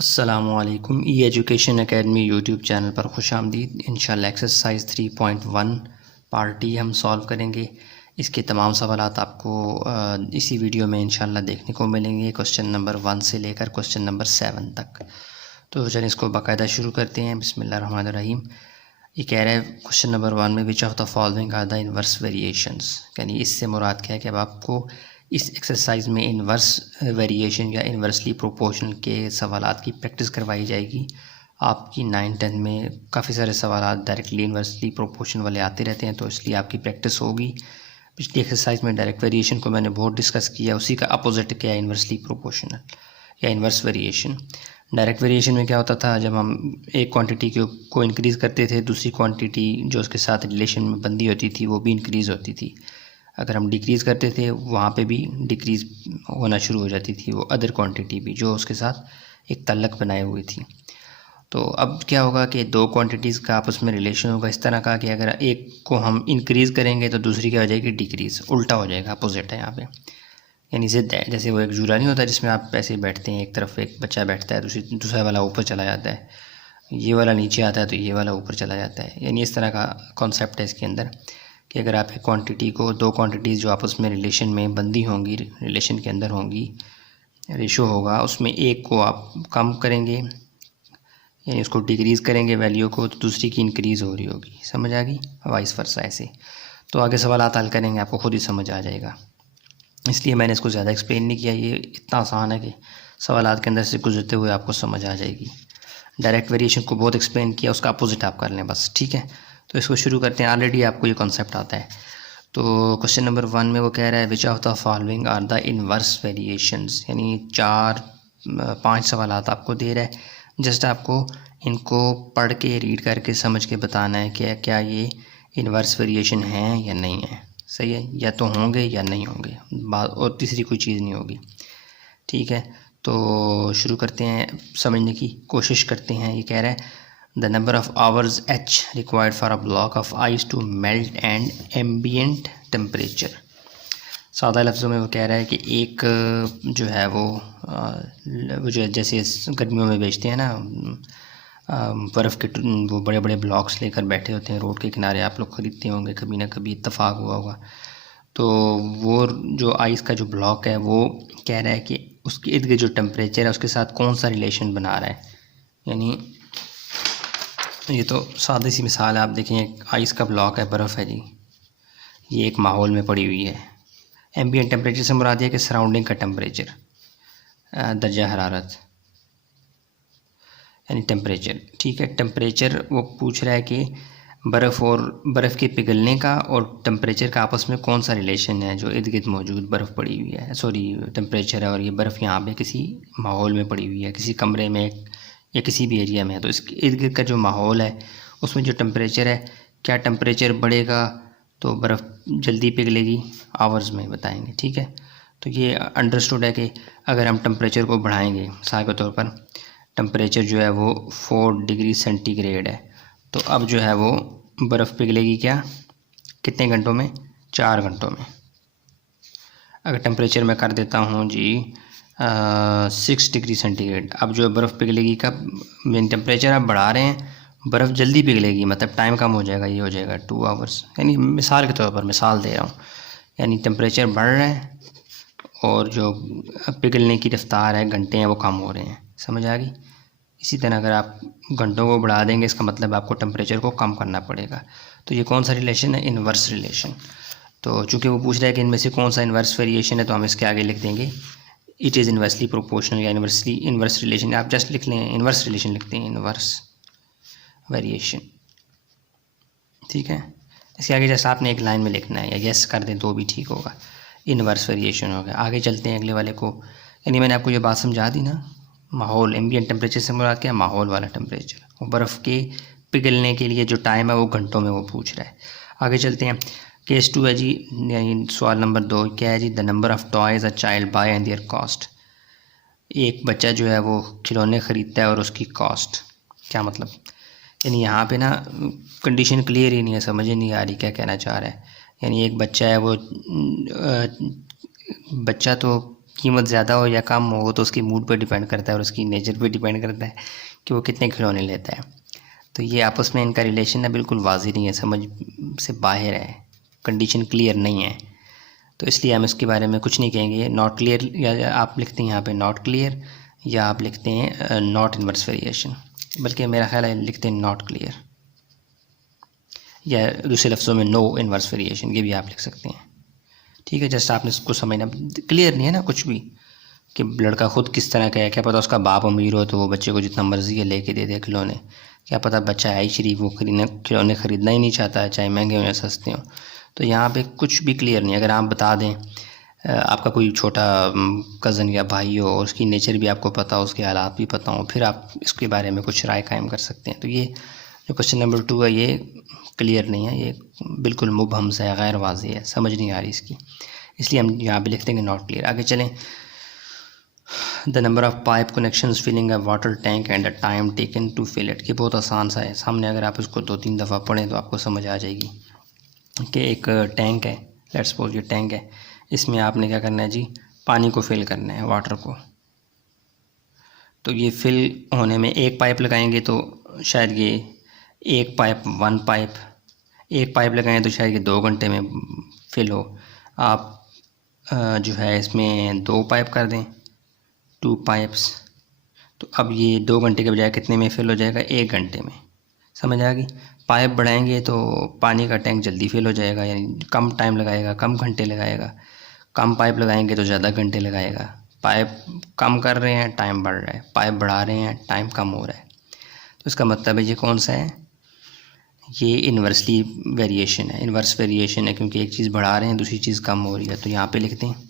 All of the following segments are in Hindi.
अस्सलामुअलैकुम। ई एजुकेशन एकेडमी यूट्यूब चैनल पर खुश आमदीद। इंशाल्लाह एक्सरसाइज 3.1 पार्ट डी हम सॉल्व करेंगे। इसके तमाम सवालात आपको इसी वीडियो में इंशाल्लाह देखने को मिलेंगे, क्वेश्चन नंबर 1 से लेकर क्वेश्चन नंबर 7 तक। तो चलिए इसको बाकायदा शुरू करते हैं। बिस्मिल्लाहिर्रहमानिर्रहीम। ये कह रहा है क्वेश्चन नंबर 1 में which of the following are the inverse variations, यानी इससे मुराद क्या है कि अब आपको इस एक्सरसाइज में इन्वर्स वेरिएशन या इन्वर्सली प्रोपोर्शनल के सवालात की प्रैक्टिस करवाई जाएगी। आपकी 9-10 में काफ़ी सारे सवालात डायरेक्टली इन्वर्सली प्रोपोर्शनल वाले आते रहते हैं, तो इसलिए आपकी प्रैक्टिस होगी। पिछली एक्सरसाइज में डायरेक्ट वेरिएशन को मैंने बहुत डिस्कस किया, उसी का अपोजिट क्या है इन्वर्सली प्रोपोर्शनल या इन्वर्स वेरिएशन। डायरेक्ट वेरिएशन में क्या होता था, जब हम एक क्वांटिटी को इंक्रीज़ करते थे, दूसरी क्वांटिटी जो उसके साथ रिलेशन में बंदी होती थी वो भी इंक्रीज़ होती थी। अगर हम डिक्रीज़ करते थे वहाँ पे भी डिक्रीज़ होना शुरू हो जाती थी वो अदर क्वांटिटी भी जो उसके साथ एक तल्लक बनाए हुई थी। तो अब क्या होगा कि दो क्वांटिटीज़ का आपस में रिलेशन होगा इस तरह का कि अगर एक को हम इंक्रीज़ करेंगे तो दूसरी क्या हो जाएगी, डिक्रीज़। उल्टा हो जाएगा, अपोजिट है यहाँ पे, यानी ज़िद है। जैसे वो एक जूरा नहीं होता जिसमें आप ऐसे बैठते हैं, एक तरफ एक बच्चा बैठता है, दूसरा वाला ऊपर चला जाता है, ये वाला नीचे आता है तो ये वाला ऊपर चला जाता है। यानी इस तरह का कॉन्सेप्ट है इसके अंदर कि अगर आप एक क्वांटिटी को, दो क्वांटिटीज़ जो आपस में रिलेशन में बंदी होंगी, रिलेशन के अंदर होंगी, रेशो होगा, उसमें एक को आप कम करेंगे यानी उसको डिक्रीज़ करेंगे वैल्यू को, तो दूसरी की इंक्रीज़ हो रही होगी। समझ आ गई? वाइस वर्सा ऐसे। तो आगे सवाल हल करेंगे, आपको खुद ही समझ आ जाएगा, इसलिए मैंने इसको ज़्यादा एक्सप्लेन नहीं किया। ये इतना आसान है कि सवालात के अंदर से गुजरते हुए आपको समझ आ जाएगी। डायरेक्ट वेरिएशन को बहुत एक्सप्लेन किया, उसका अपोजिट आप कर लें बस, ठीक है। तो इसको शुरू करते हैं, ऑलरेडी आपको ये कॉन्सेप्ट आता है। तो क्वेश्चन नंबर 1 में वो कह रहा है which of the following are the inverse variations, यानी 4-5 सवालात आपको दे रहा है। जस्ट आपको इनको पढ़ के, रीड करके, समझ के बताना है कि क्या ये इन्वर्स वेरिएशन हैं या नहीं है। सही है, या तो होंगे या नहीं होंगे, बात और तीसरी कोई चीज़ नहीं होगी, ठीक है। तो शुरू करते हैं, समझने की कोशिश करते हैं। ये कह रहा है the number of hours h required for a block of ice to melt and ambient temperature. सादा लफ्ज़ों में वो कह रहा है कि एक जो है वो जो जैसे गर्मियों में बेचते हैं ना, बर्फ़ के वो बड़े बड़े ब्लॉक्स लेकर बैठे होते हैं रोड के किनारे, आप लोग ख़रीदते होंगे, कभी ना कभी इत्तफाक हुआ होगा। तो वो जो आइस का जो ब्लॉक है वो कह रहा है कि उसके इर्द गिर्द जो टेम्परेचर है उसके साथ कौन सा रिलेशन बना रहा है। यानी ये तो सादी सी मिसाल है, आप देखें एक आइस का ब्लॉक है, बर्फ़ है जी, ये एक माहौल में पड़ी हुई है। एम्बिएंट टेम्परेचर से मुराद है कि सराउंडिंग का टेम्परेचर, दर्जा हरारत यानी टेम्परेचर, ठीक है। टेम्परेचर वो पूछ रहा है कि बर्फ़ और बर्फ़ के पिघलने का और टेम्परेचर का आपस में कौन सा रिलेशन है जो इर्द गिर्द मौजूद बर्फ़ पड़ी हुई है, सॉरी टेम्परेचर है, और ये बर्फ़ यहाँ पे किसी माहौल में पड़ी हुई है, किसी कमरे में या किसी भी एरिया में है। तो इसके इर्द गिर्द का जो माहौल है उसमें जो टेम्परेचर है, क्या टेम्परेचर बढ़ेगा तो बर्फ़ जल्दी पिघलेगी, आवर्स में बताएंगे, ठीक है। तो ये अंडरस्टूड है कि अगर हम टेम्परेचर को बढ़ाएंगे, मिसाल के तौर पर टेम्परेचर जो है वो 4 डिग्री सेंटीग्रेड है, तो अब जो है वो बर्फ़ पिघलेगी क्या, कितने घंटों में, 4 घंटों में। अगर टेम्परेचर मैं कर देता हूँ जी 6 डिग्री सेंटीग्रेड, अब जो बर्फ़ पिघलेगी कब, मीन टेम्परेचर आप बढ़ा रहे हैं, बर्फ़ जल्दी पिघलेगी, मतलब टाइम कम हो जाएगा, ये हो जाएगा 2 आवर्स। यानी मिसाल के तौर पर मिसाल दे रहा हूँ, यानी टेम्परेचर बढ़ रहा है और जो पिघलने की रफ्तार है, घंटे हैं, वो कम हो रहे हैं। समझ आ गई? इसी तरह अगर आप घंटों को बढ़ा देंगे, इसका मतलब आपको टेम्परेचर को कम करना पड़ेगा। तो ये कौन सा रिलेशन है, इन्वर्स रिलेशन। तो चूँकि वो पूछ रहा है कि इनमें से कौन सा इन्वर्स वेरिएशन है, तो हम इसके आगे लिख देंगे इट इज़ इन्वर्सली प्रोपोर्शनल या इन्वर्स रिलेशन। आप जस्ट लिख लें इन्वर्स रिलेशन, लिखते हैं इन्वर्स वेरिएशन, ठीक है। इसके आगे जैसे आपने एक लाइन में लिखना है, या यस कर दें तो भी ठीक होगा, इन्वर्स वेरिएशन हो गया। आगे चलते हैं अगले वाले को, यानी मैंने आपको ये बात समझा दी ना, माहौल, एम्बिएंट टेम्परेचर से मुराद क्या है, माहौल वाला टेम्परेचर, और बर्फ़ के पिघलने के लिए जो टाइम है वो घंटों में वो पूछ रहा है। आगे चलते हैं, केस 2 है जी, यानी सवाल नंबर 2 क्या है जी, the number of toys a child buy and their cost. एक बच्चा जो है वो खिलौने ख़रीदता है और उसकी कॉस्ट, क्या मतलब, यानी यहाँ पे ना कंडीशन क्लियर ही नहीं है, समझ ही नहीं आ रही क्या कहना चाह रहा है। यानी एक बच्चा है वो बच्चा तो कीमत ज़्यादा हो या कम हो तो उसकी मूड पे डिपेंड करता है और उसकी नेचर पे डिपेंड करता है कि वो कितने खिलौने लेता है। तो ये आपस में इनका रिलेशन है बिल्कुल वाज़ेह नहीं है, समझ से बाहर है, कंडीशन क्लियर नहीं है। तो इसलिए हम इसके बारे में कुछ नहीं कहेंगे। नॉट क्लियर या आप लिखते हैं यहाँ पे नॉट क्लियर, या आप लिखते हैं नॉट इन्वर्स वेरिएशन, बल्कि मेरा ख्याल है लिखते हैं नॉट क्लियर, या दूसरे लफ्ज़ों में नो इन्वर्स वेरिएशन, ये भी आप लिख सकते हैं। ठीक है, जस्ट आपने इसको समझना, क्लियर नहीं है ना कुछ भी कि लड़का खुद किस तरह का है। क्या पता उसका बाप अमीर हो तो वो बच्चे को जितना मर्जी है लेके दे दे खिलौने। क्या पता बच्चा है ही शरीफ, वो खिलौने ख़रीदना ही नहीं चाहता है, चाहे महंगे हो या सस्ते हों। तो यहाँ पे कुछ भी क्लियर नहीं। अगर आप बता दें आपका कोई छोटा कज़न या भाई हो और उसकी नेचर भी आपको पता हो, उसके हालात भी पता हो, फिर आप इसके बारे में कुछ राय कायम कर सकते हैं। तो ये जो क्वेश्चन नंबर 2 है ये क्लियर नहीं है, ये बिल्कुल मुबहम सा है, गैर वाज़ेह है, समझ नहीं आ रही इसकी, इसलिए हम यहाँ पे लिख देंगे नॉट क्लियर। आगे चलें। The number of pipe connections filling a water tank and the time taken to fill it, कि बहुत आसान सा है। सामने अगर आप इसको 2-3 दफ़ा पढ़ें तो आपको समझ आ जाएगी कि एक टैंक है, लेट्स सपोज ये टैंक है, इसमें आपने क्या करना है जी, पानी को फिल करना है, वाटर को। तो ये फिल होने में एक पाइप लगाएंगे तो शायद ये एक पाइप लगाएं तो शायद ये 2 घंटे में फिल हो। आप जो है इसमें 2 पाइप कर दें, 2 पाइप्स, तो अब ये 2 घंटे के बजाय कितने में फिल हो जाएगा, 1 घंटे में। समझ आ गई। पाइप बढ़ाएंगे तो पानी का टैंक जल्दी फिल हो जाएगा, यानी कम टाइम लगाएगा, कम घंटे लगाएगा। कम पाइप लगाएंगे तो ज़्यादा घंटे लगाएगा। पाइप कम कर रहे हैं, टाइम बढ़ रहा है, पाइप बढ़ा रहे हैं, टाइम कम हो रहा है। तो इसका मतलब है ये कौन सा है, ये इन्वर्सली वेरिएशन है, इन्वर्स वेरिएशन है, क्योंकि एक चीज़ बढ़ा रहे हैं दूसरी चीज़ कम हो रही है। तो यहाँ पे लिखते हैं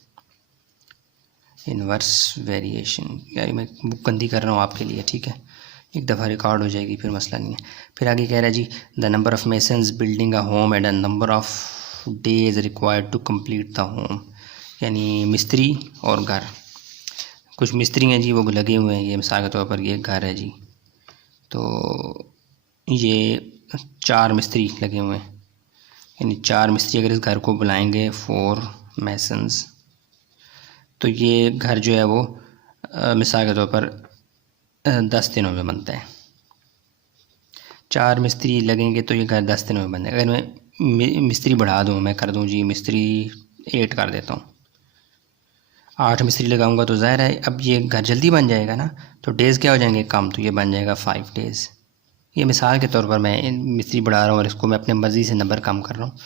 इन्वर्स वेरिएशन। यार मैं बुक गंदी कर रहा हूँ आपके लिए, ठीक है, एक दफ़ा रिकॉर्ड हो जाएगी फिर मसला नहीं है। फिर आगे कह रहा है जी, the number of masons building a home and the number of days required to complete the home, यानी मिस्त्री और घर। कुछ मिस्त्री हैं जी वो लगे हुए हैं, ये मिसाल के तौर पर ये घर है जी, तो ये 4 मिस्त्री लगे हुए हैं, यानी 4 मिस्त्री अगर इस घर को बुलाएंगे 4 मैसन्स, तो ये घर जो है वो मिसाल के तौर पर 10 दिनों में बनता है। 4 मिस्त्री लगेंगे तो ये घर 10 दिनों में बन जाएगा। अगर मैं मिस्त्री बढ़ा दूँ, मैं कर दूँ जी मिस्त्री 8 कर देता हूँ, 8 मिस्त्री लगाऊंगा तो ज़ाहिर है अब ये घर जल्दी बन जाएगा ना, तो डेज़ क्या हो जाएंगे कम, तो ये बन जाएगा 5 डेज़। ये मिसाल के तौर पर मैं मिस्त्री बढ़ा रहा हूँ और इसको मैं अपने मर्ज़ी से नंबर कम कर रहा हूँ,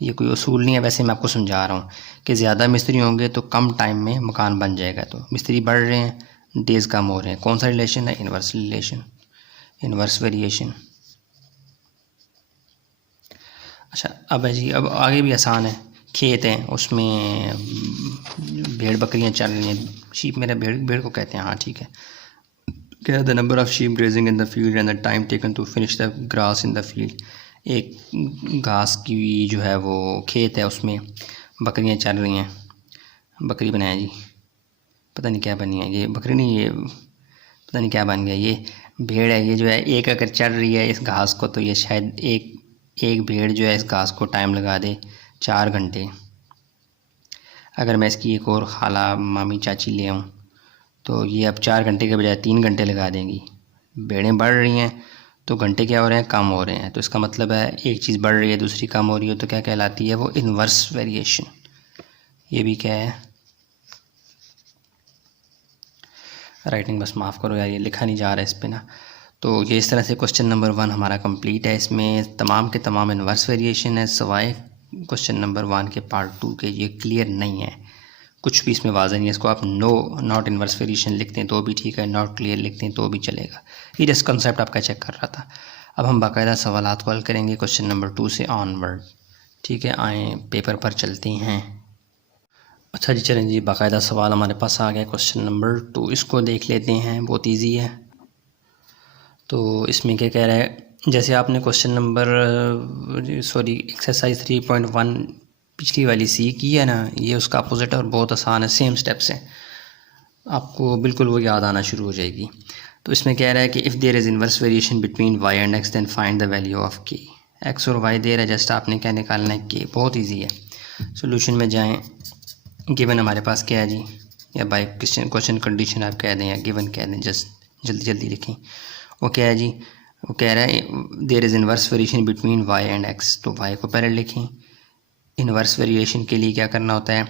ये कोई उसूल नहीं है, वैसे मैं आपको समझा रहा हूँ कि ज़्यादा मिस्त्री होंगे तो कम टाइम में मकान बन जाएगा। तो मिस्त्री बढ़ रहे हैं, डेज़ कम हो रहे हैं, कौन सा रिलेशन है, इन्वर्स रिलेशन, इन्वर्स वेरिएशन। अच्छा अब है जी, अब आगे भी आसान है। खेत हैं उसमें भेड़ बकरियां चल रही हैं, शीप मेरा भेड़ को कहते हैं, हाँ ठीक है। क्या the number of sheep grazing in the field and the time taken to finish the grass in the field, एक घास की जो है वो खेत है उसमें बकरियां चल रही हैं, बकरी बनाया जी, पता नहीं क्या बनी है, ये बकरी नहीं, ये पता नहीं क्या बन गया, ये भेड़ है। ये जो है एक अगर चल रही है इस घास को तो ये शायद एक भेड़ जो है इस घास को टाइम लगा दे 4 घंटे। अगर मैं इसकी एक और खाला मामी चाची ले आऊँ तो ये अब 4 घंटे के बजाय 3 घंटे लगा देंगी। भेड़ें बढ़ रही हैं तो घंटे क्या हो रहे हैं, कम हो रहे हैं। तो इसका मतलब है एक चीज़ बढ़ रही है दूसरी कम हो रही है, तो क्या कहलाती है वो, इन्वर्स वेरिएशन। ये भी क्या है, राइटिंग बस माफ़ करो यार, ये लिखा नहीं जा रहा है इस पर ना। तो ये इस तरह से क्वेश्चन नंबर 1 हमारा कंप्लीट है। इसमें तमाम के तमाम इन्वर्स वेरिएशन है, सिवाय क्वेश्चन नंबर 1 के पार्ट 2 के, ये क्लियर नहीं है, कुछ भी इसमें वाज़ह नहीं है। इसको आप नॉट इन्वर्स वेरिएशन लिखते हैं तो भी ठीक है, नॉट क्लियर लिखते हैं तो भी चलेगा। ये जस्ट कंसेप्ट आपका चेक कर रहा था। अब हम बाकायदा सवालात को हल करेंगे क्वेश्चन नंबर 2 से ऑनवर्ड, ठीक है। आए पेपर पर चलते हैं। अच्छा जी चलें जी, बाकायदा सवाल हमारे पास आ गया क्वेश्चन नंबर 2, इसको देख लेते हैं, बहुत ईजी है। तो इसमें क्या कह रहा है, जैसे आपने क्वेश्चन नंबर एक्सरसाइज 3.1 पिछली वाली सी की है ना, ये उसका अपोजिट है और बहुत आसान है, सेम स्टेप्स हैं, आपको बिल्कुल वो याद आना शुरू हो जाएगी। तो इसमें कह रहा है कि if there is inverse variation between y and x then find the value of k. X और वाई दे रहा है, जस्ट आपने क्या निकालना है, के। बहुत ईजी है। सोल्यूशन में जाएँ, गिवन हमारे पास क्या है जी, या बाय क्वेश्चन कंडीशन आप कह दें या गिवन कह दें, जस्ट जल्दी जल्दी लिखें। वो क्या है जी, वो कह रहा है there is inverse variation between y and x, तो वाई को पहले लिखें। इन्वर्स वेरिएशन के लिए क्या करना होता है,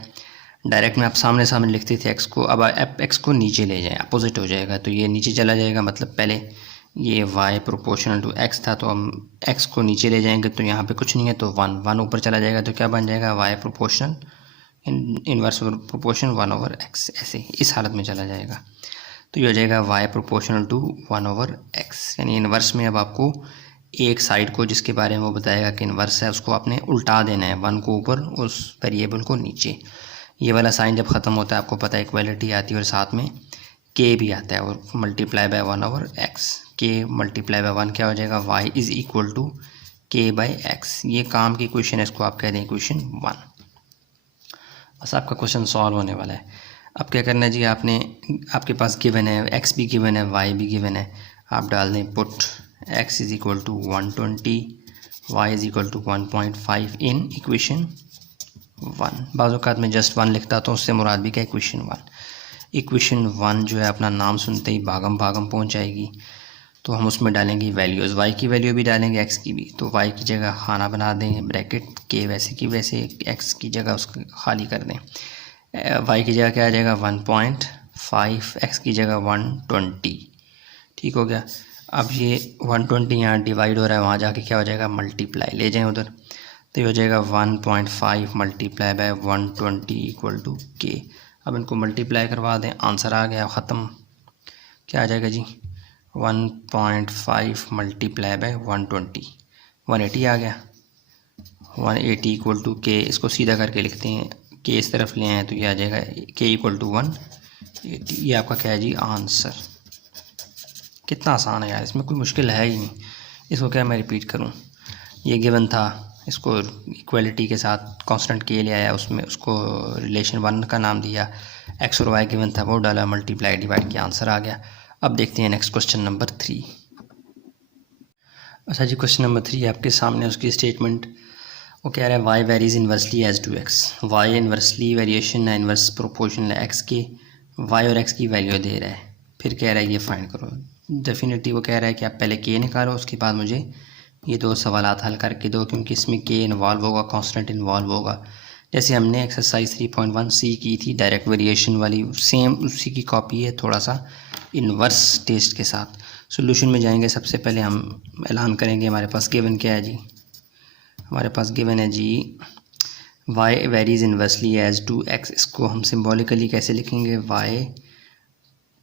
डायरेक्ट में आप सामने सामने लिखते थे एक्स को, अब एक्स को नीचे ले जाएं, अपोजिट हो जाएगा, तो ये नीचे चला जाएगा, मतलब पहले ये y प्रोपोर्शनल टू x था, तो हम x को नीचे ले जाएंगे, तो यहाँ पे कुछ नहीं है, तो 1 ऊपर चला जाएगा, तो क्या बन जाएगा y proportional inverse proportion 1/x, ऐसे इस हालत में चला जाएगा, तो ये हो जाएगा y प्रोपोर्शनल टू 1/x। यानी इनवर्स में अब आपको एक साइड को जिसके बारे में वो बताएगा कि इनवर्स है, उसको आपने उल्टा देना है, 1 को ऊपर, उस वेरिएबल को नीचे। ये वाला साइन जब ख़त्म होता है आपको पता है इक्वालिटी आती है, और साथ में के भी आता है, और मल्टीप्लाई बाय 1/x, के मल्टीप्लाई बाय 1 क्या हो जाएगा, y is equal to k by x. ये काम की क्वेश्चन है, इसको आप कह दें क्वेश्चन 1। बस आपका क्वेश्चन सॉल्व होने वाला है। अब क्या करना है जी, आपने आपके पास गिवन है, x भी गिवन है, y भी गिवन है, आप डाल दें put x is equal to 120, y is equal to 1.5 in equation 1। बाज़ औक़ात में जस्ट 1 लिखता तो उससे मुराद भी क्या, इक्वेशन 1। इक्वेशन 1 जो है अपना नाम सुनते ही भागम भागम पहुंच जाएगी, तो हम उसमें डालेंगे वैल्यूज़, y की वैल्यू भी डालेंगे, x की भी, तो y की जगह खाना बना दें ब्रैकेट के, वैसे की वैसे, x की जगह उसको खाली कर दें, y की जगह क्या आ जाएगा 1.5, x की जगह 120, ठीक हो गया। अब ये 120 यहाँ डिवाइड हो रहा है, वहाँ जाके क्या हो जाएगा मल्टीप्लाई, ले जाएँ उधर, तो ये हो जाएगा 1.5 मल्टीप्लाई बाय 120 इक्वल टू के। अब इनको मल्टीप्लाई करवा दें, आंसर आ गया, ख़त्म। क्या आ जाएगा जी, 1.5 मल्टीप्लाई बाय 120, 180 आ गया, 180 इक्वल टू के। इसको सीधा करके लिखते हैं, के इस तरफ ले आए तो ये आ जाएगा के इक्वल टू 180। ये आपका क्या है जी, आंसर। कितना आसान है यार, इसमें कोई मुश्किल है ही नहीं। इसको क्या मैं रिपीट करूँ, ये गिवन था, इसको इक्वलिटी के साथ कांस्टेंट के ले आया, उसमें उसको रिलेशन 1 का नाम दिया, एक्स और वाई गिवन था वो डाला, मल्टीप्लाई डिवाइड किया, आंसर आ गया। अब देखते हैं नेक्स्ट क्वेश्चन नंबर 3। अच्छा जी, क्वेश्चन नंबर 3 आपके सामने उसकी स्टेटमेंट, वो कह रहा है y varies inversely as to x. Y inversely variation है, इन्वर्स प्रोपोर्शनल है एक्स के, वाई और एक्स की वैल्यू दे रहा है, फिर कह रहा है ये फाइंड करो। डेफिनेटली वो कह रहा है कि आप पहले के निकालो, उसके बाद मुझे ये 2 सवालात हल करके दो, क्योंकि इसमें के इन्वॉल्व होगा, कांस्टेंट इन्वॉल्व होगा। जैसे हमने एक्सरसाइज 3.1 सी की थी डायरेक्ट वेरिएशन वाली, सेम उसी की कॉपी है, थोड़ा सा इन्वर्स टेस्ट के साथ। सॉल्यूशन में जाएंगे, सबसे पहले हम ऐलान करेंगे हमारे पास गिवन क्या है जी, हमारे पास गिवन है जी y varies inversely as to x। इसको हम सिम्बॉलिकली कैसे लिखेंगे, y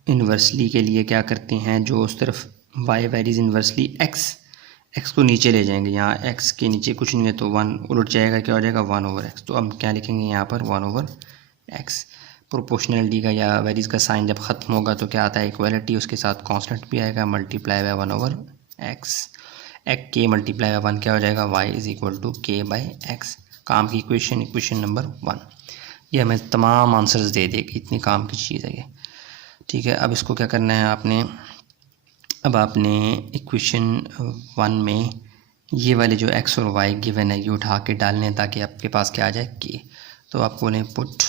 इन्वर्सली के लिए क्या करते हैं, जो उस तरफ y वेरीज इन्वर्सली x को नीचे ले जाएंगे, यहाँ x के नीचे कुछ नहीं है तो 1 उलट जाएगा, क्या हो जाएगा 1/x। तो हम क्या लिखेंगे यहाँ पर 1/x। प्रोपोर्शनलिटी का या वेरीज का साइन जब ख़त्म होगा तो क्या आता है इक्वालिटी, उसके साथ कांस्टेंट भी आएगा, मल्टीप्लाई बाय 1/x। के मल्टीप्लाई बाय 1 क्या हो जाएगा, y is equal to k by x. काम की इक्वेशन नंबर 1। ये हमें तमाम आंसर्स दे देगी, इतनी काम की चीज़ है ये, ठीक है। अब इसको क्या करना है आपने, अब आपने इक्वेशन 1 में ये वाले जो x और y गिवन है ये उठा के डालने हैं, ताकि आपके पास क्या आ जाए के। तो आप बोलें पुट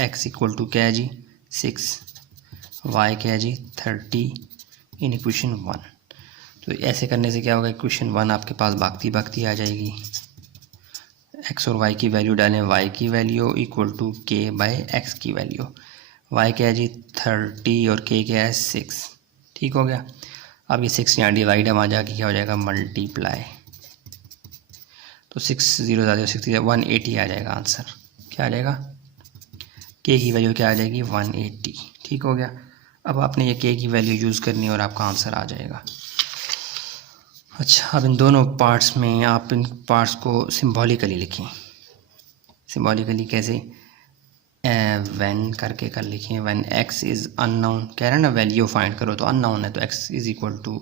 x इक्वल टू क्या है जी 6, y क्या है जी 30 इन इक्वेशन 1। तो ऐसे करने से क्या होगा, इक्वेशन 1 आपके पास भागती भागती आ जाएगी। x और y की वैल्यू डालें, y की value equal to k by x की वैल्यू। y क्या है जी 30 और k क्या है 6, ठीक हो गया। अब ये 6 यहाँ डिवाइड है, वहाँ जाके क्या हो जाएगा मल्टीप्लाई, तो 6 0 ज़्यादा 60 180 आ जाएगा आंसर। क्या आ जाएगा, k की वैल्यू क्या आ जाएगी 180, ठीक हो गया। अब आपने ये k की वैल्यू यूज़ करनी है और आपका आंसर आ जाएगा। अच्छा, अब इन दोनों पार्ट्स में आप इन पार्ट्स को सिम्बॉलिकली लिखें। सिम्बॉलिकली कैसे, व्हेन करके कर लिखें, व्हेन x इज़ अननोन, कह रहे हैं ना वैल्यू फाइंड करो, तो अननोन है तो x इज़ इक्वल टू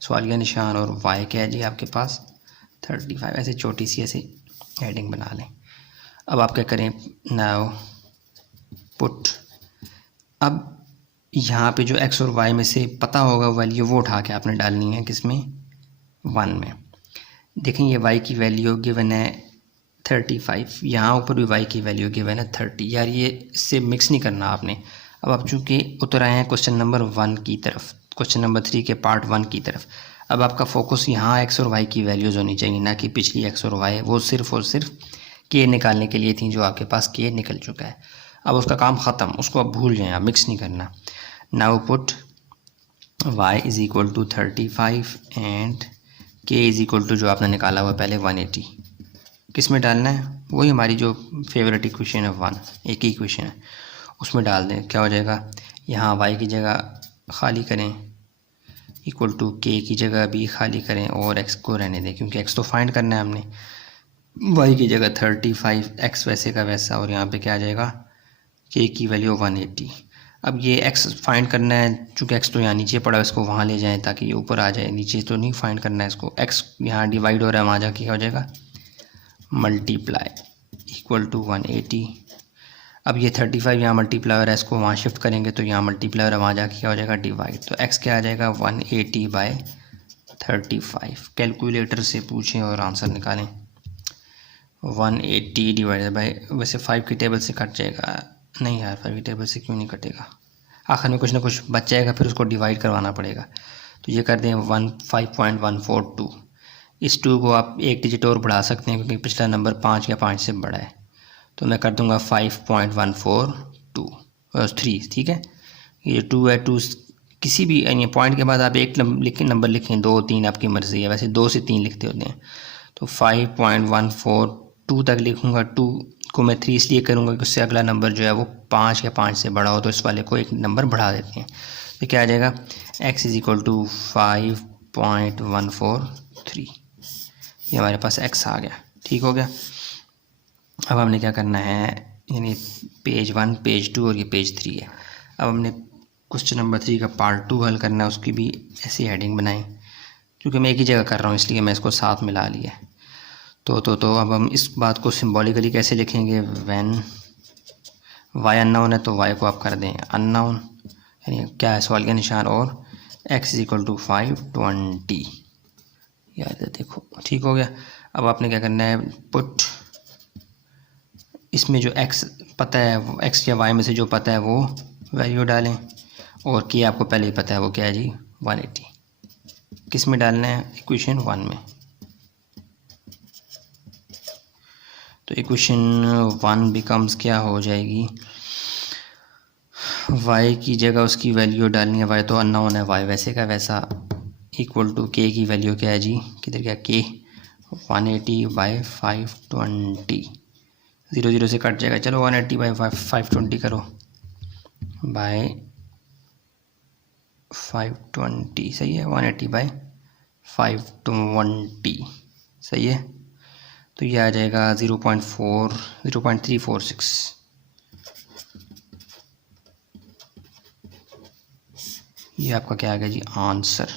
सवालिया निशान, और y क्या है जी आपके पास 35, ऐसे छोटी सी ऐसे हेडिंग बना लें। अब आप क्या करें, नाउ पुट, अब यहाँ पे जो x और y में से पता होगा वैल्यू वो उठा के आपने डालनी है, किसमें 1 में। देखें ये y की वैल्यू गिवन है 35, यहाँ ऊपर भी y की वैल्यू गिवन है 30। यार ये इससे मिक्स नहीं करना आपने, अब आप चूँकि उतर आए हैं क्वेश्चन नंबर 1 की तरफ, क्वेश्चन नंबर 3 के पार्ट 1 की तरफ। अब आपका फोकस यहाँ एक्स और वाई की वैल्यूज़ होनी चाहिए, ना कि पिछली एक्स और वाई, वो सिर्फ और सिर्फ के निकालने के लिए थी, जो आपके पास के निकल चुका है। अब उसका काम ख़त्म, उसको अब भूल जाएं, आप मिक्स नहीं करना। Now put y is equal to 35 and k is equal to जो आपने निकाला हुआ पहले 180, किस में डालना है? वही हमारी जो फेवरेट इक्वेशन है 1, एक ही इक्वेशन है, उसमें डाल दें। क्या हो जाएगा? यहाँ y की जगह खाली करें, इक्वल टू k की जगह भी खाली करें और x को रहने दें, क्योंकि x तो फाइंड करना है हमने। y की जगह 35, x वैसे का वैसा, और यहाँ पे क्या आ जाएगा? k की वैल्यू 180। अब ये x फाइंड करना है, चूँकि x तो यहाँ नीचे पड़ा है, इसको वहाँ ले जाएं ताकि ये ऊपर आ जाए। नीचे तो नहीं फाइंड करना है इसको, x यहाँ डिवाइड हो रहा है, वहाँ जाके क्या हो जाएगा? Multiply equal to 180। अब ये 35 यहाँ मल्टीप्लाई हो रहा है, इसको वहाँ शिफ्ट करेंगे तो यहाँ मल्टीप्लाई हो रहा है, वहाँ जाके क्या हो जाएगा? डिवाइड। तो x क्या आ जाएगा? 180/35। कैलकुलेटर से पूछें और आंसर निकालें। 180 डिवाइडेड बाई, वैसे 5 की टेबल से कट जाएगा, नहीं यार 5 की टेबल से क्यों नहीं कटेगा, आखिर में कुछ ना कुछ बच जाएगा, फिर उसको डिवाइड करवाना पड़ेगा। तो ये कर दें 5.142। इस 2 को आप एक डिजिट और बढ़ा सकते हैं, क्योंकि पिछला नंबर 5 या 5 से बड़ा है। तो मैं कर दूंगा 5.142 ठीक है। ये 2 है, 2 किसी भी यानी पॉइंट के बाद आप एक नंबर लिखें, 2 3 आपकी मर्ज़ी है, वैसे 2 से 3 लिखते होते हैं। तो 5.142 तक लिखूँगा। 2 को मैं 3 इसलिए करूँगा कि उससे अगला नंबर जो है वो 5 या 5 से बड़ा हो, तो इस वाले को एक नंबर बढ़ा देते हैं। तो क्या आ जाएगा? x is equal to 5.143। ये हमारे पास x आ गया, ठीक हो गया। अब हमने क्या करना है, यानी पेज 1, पेज 2 और ये पेज 3 है। अब हमने क्वेश्चन नंबर 3 का पार्ट 2 हल करना है, उसकी भी ऐसी हेडिंग बनाएं। क्योंकि मैं एक ही जगह कर रहा हूँ इसलिए मैं इसको साथ मिला लिया। तो अब हम इस बात को सिंबॉलिकली कैसे लिखेंगे? व्हेन y अननोन है तो y को आप कर दें अननोन, यानी क्या है सवाल का निशान, और x इज इक्वल टू 520। याद देखो, ठीक हो गया। अब आपने क्या करना है, पुट इसमें जो x पता है, x या y में से जो पता है वो वैल्यू डालें, और k आपको पहले ही पता है वो क्या है जी? 180। किस में डालना है? इक्वेशन 1 में। तो इक्वेशन 1 बिकम्स क्या हो जाएगी? y की जगह उसकी वैल्यू डालनी है, y तो अननोन है, y वैसे का वैसा, इक्वल टू k की वैल्यू क्या है जी? किधर गया k? 180/520। 0 0 से कट जाएगा, चलो 180/520 करो, बाय 520 सही है, 180/520 सही है। तो ये आ जाएगा 0.346। ये आपका क्या आ गया जी? आंसर।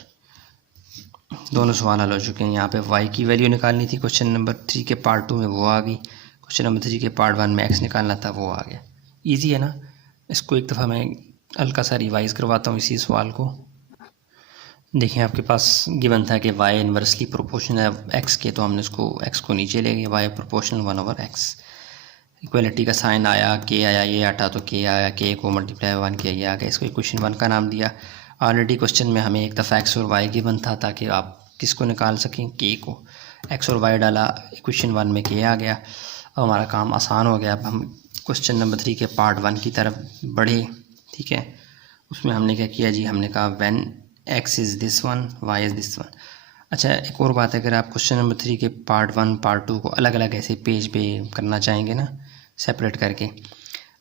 दोनों सवाल हल हो चुके हैं। यहाँ पे y की वैल्यू निकालनी थी क्वेश्चन नंबर 3 के पार्ट 2 में, वो आ गई। क्वेश्चन नंबर 3 के पार्ट 1 में x निकालना था, वो आ गया। इजी है ना? इसको एक दफ़ा मैं हल्का सा रिवाइज़ करवाता हूँ इसी सवाल को। देखिए आपके पास गिवन था कि y इन्वर्सली प्रोपोर्शनल है x के, तो हमने इसको x को नीचे ले गए, y प्रोपोर्शनल 1/x। इक्वलिटी का साइन आया, k आया, ये हटा तो k आया, k को मल्टीप्लाई 1 किया, ये आ गया। इसको इक्वेशन 1 का नाम दिया। ऑलरेडी क्वेश्चन में हमें एक दफ़ा x और y गिवन था, ताकि आप किसको निकाल सकें? k को। x और y डाला, इक्वेशन 1 में k आ गया। अब हमारा काम आसान हो गया। अब हम क्वेश्चन नंबर 3 के पार्ट 1 की तरफ बढ़े, ठीक है। उसमें हमने क्या किया जी? हमने कहा when x is this one, y is this one. अच्छा, एक और बात है, अगर आप क्वेश्चन नंबर 3 के पार्ट 1 पार्ट 2 को अलग अलग ऐसे पेज पे करना चाहेंगे ना, सेपरेट करके,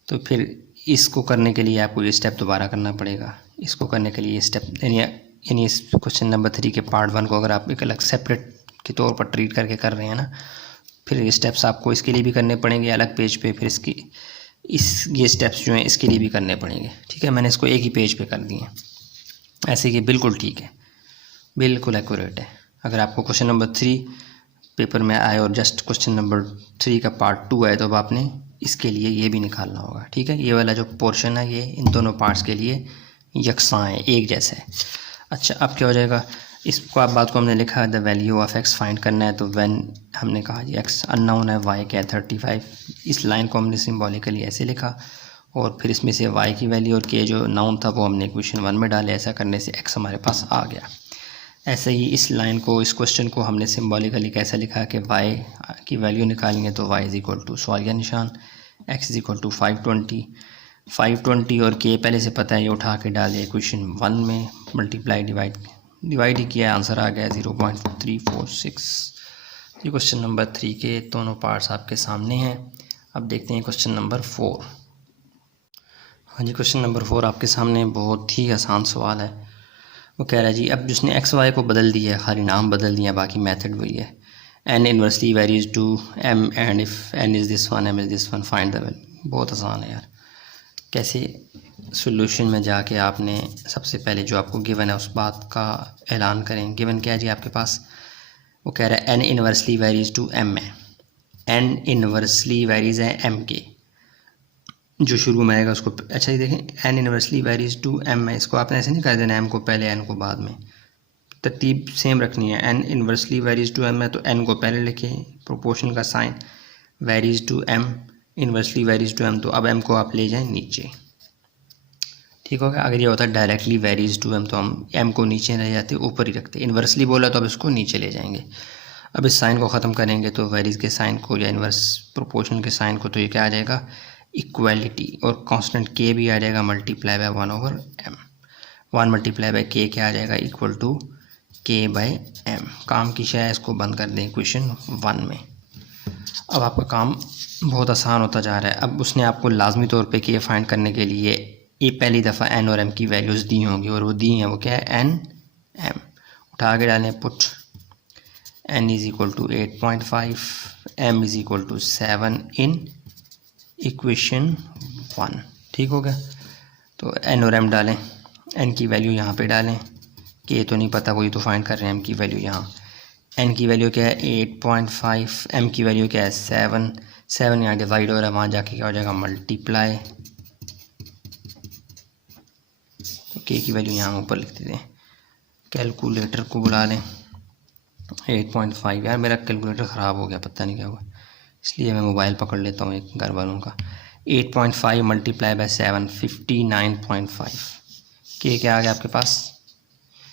तो फिर इसको करने के लिए आपको ये स्टेप दोबारा करना पड़ेगा। इसको करने के लिए ये स्टेप, यानी इस क्वेश्चन नंबर 3 के पार्ट 1 को अगर आप एक अलग सेपरेट के तौर पर ट्रीट करके कर रहे हैं ना, फिर ये स्टेप्स आपको इसके लिए भी करने पड़ेंगे अलग पेज पे, फिर ये स्टेप्स जो हैं इसके लिए भी करने पड़ेंगे, ठीक है। मैंने इसको एक ही पेज पे कर दिए हैं, ऐसे कि बिल्कुल ठीक है, बिल्कुल एक्यूरेट है। अगर आपको क्वेश्चन नंबर 3 पेपर में आए और जस्ट क्वेश्चन नंबर 3 का पार्ट 2 आए, तो अब आपने इसके लिए ये भी निकालना होगा, ठीक है। ये वाला जो पोर्शन है ये इन दोनों पार्ट्स के लिए यकसां है, एक जैसा है। अच्छा, अब क्या हो जाएगा? इसको आप बात को हमने लिखा है the value of x find करना है, तो व्हेन हमने कहा जी x अननोन है, y क्या है 35। इस लाइन को हमने सिम्बॉलिकली ऐसे लिखा, और फिर इसमें से y की वैल्यू और k जो नाउन था वो हमने इक्वेशन 1 में डाले। ऐसा करने से x हमारे पास आ गया। ऐसे ही इस लाइन को, इस क्वेश्चन को हमने सिम्बॉलिकली कैसे लिखा कि y की वैल्यू निकालेंगे तो y इज़ इक्वल टू सवालिया निशान, x इज़ इक्वल टू 520 और k पहले से पता है, ये उठा के डाल दिया इक्वेशन 1 में, मल्टीप्लाई डिवाइड ही किया, आंसर आ गया 0.346। ये क्वेश्चन नंबर 3 के दोनों पार्ट्स आपके सामने हैं। अब देखते हैं क्वेश्चन नंबर 4। हाँ जी, क्वेश्चन नंबर 4 आपके सामने बहुत ही आसान सवाल है। वो कह रहा है जी, अब जिसने एक्स वाई को बदल दिया है, खाली नाम बदल दिया, बाकी मेथड वही है। N inversely varies to m and if n is this one, m is this one, find the value. बहुत आसान है यार। कैसे सॉल्यूशन में जाके आपने सबसे पहले जो आपको गिवन है उस बात का ऐलान करें। गिवन क्या है जी आपके पास? वो कह रहा है n inversely varies to m है, एन इनवर्सली वेरीज है एम के, जो शुरू में आएगा उसको। अच्छा ये देखें, n inversely varies to m है, इसको आपने ऐसे नहीं कर देना एम को पहले एन को बाद में, तरतीब सेम रखनी है। N inversely varies to m है तो एन को पहले लिखें, प्रोपोर्शन का sign, varies to m, inversely varies to m, तो अब एम को आप ले जाएं नीचे, ठीक हो गया। अगर ये होता है डायरेक्टली वेरीज टू एम तो हम एम को नीचे ले जाते, ऊपर ही रखते। इनवर्सली बोला तो अब इसको नीचे ले जाएंगे। अब इस साइन को ख़त्म करेंगे तो वेरीज के साइन को या इनवर्स प्रोपोर्शन के साइन को, तो ये क्या आ जाएगा? इक्वालिटी, और कांस्टेंट के भी आ जाएगा multiply by 1/m। 1 multiply by के क्या आ जाएगा? इक्वल टू के बाय एम। काम की शय इसको बंद कर दें इक्वेशन 1 में। अब आपका काम बहुत आसान होता जा रहा है। अब उसने आपको लाजमी तौर पे के फाइंड करने के लिए ये पहली दफ़ा एन और एम की वैल्यूज़ दी होंगी, और वो दी हैं, वो क्या है? N m. उठा के डालें, put n is equal to 8.5, m is equal to 7 in equation 1। ठीक हो गया। तो एन और एम डालें, एन की वैल्यू यहाँ पे डालें, के तो नहीं पता, वही तो फाइंड कर रहे हैं। एम की वैल्यू यहाँ, एन की वैल्यू क्या है? 8.5, एम की वैल्यू क्या है? 7 यहाँ डिवाइड हो रहा है, वहाँ जाके क्या हो जाएगा? मल्टीप्लाई। तो के की वैल्यू यहाँ ऊपर लिख देते हैं। कैलकुलेटर को बुला लें। 8.5, यार मेरा कैलकुलेटर ख़राब हो गया, पता नहीं क्या हुआ, इसलिए मैं मोबाइल पकड़ लेता हूँ एक घर वालों का। 8.5 मल्टीप्लाई बाय 7, 59.5। के क्या आ गया आपके पास?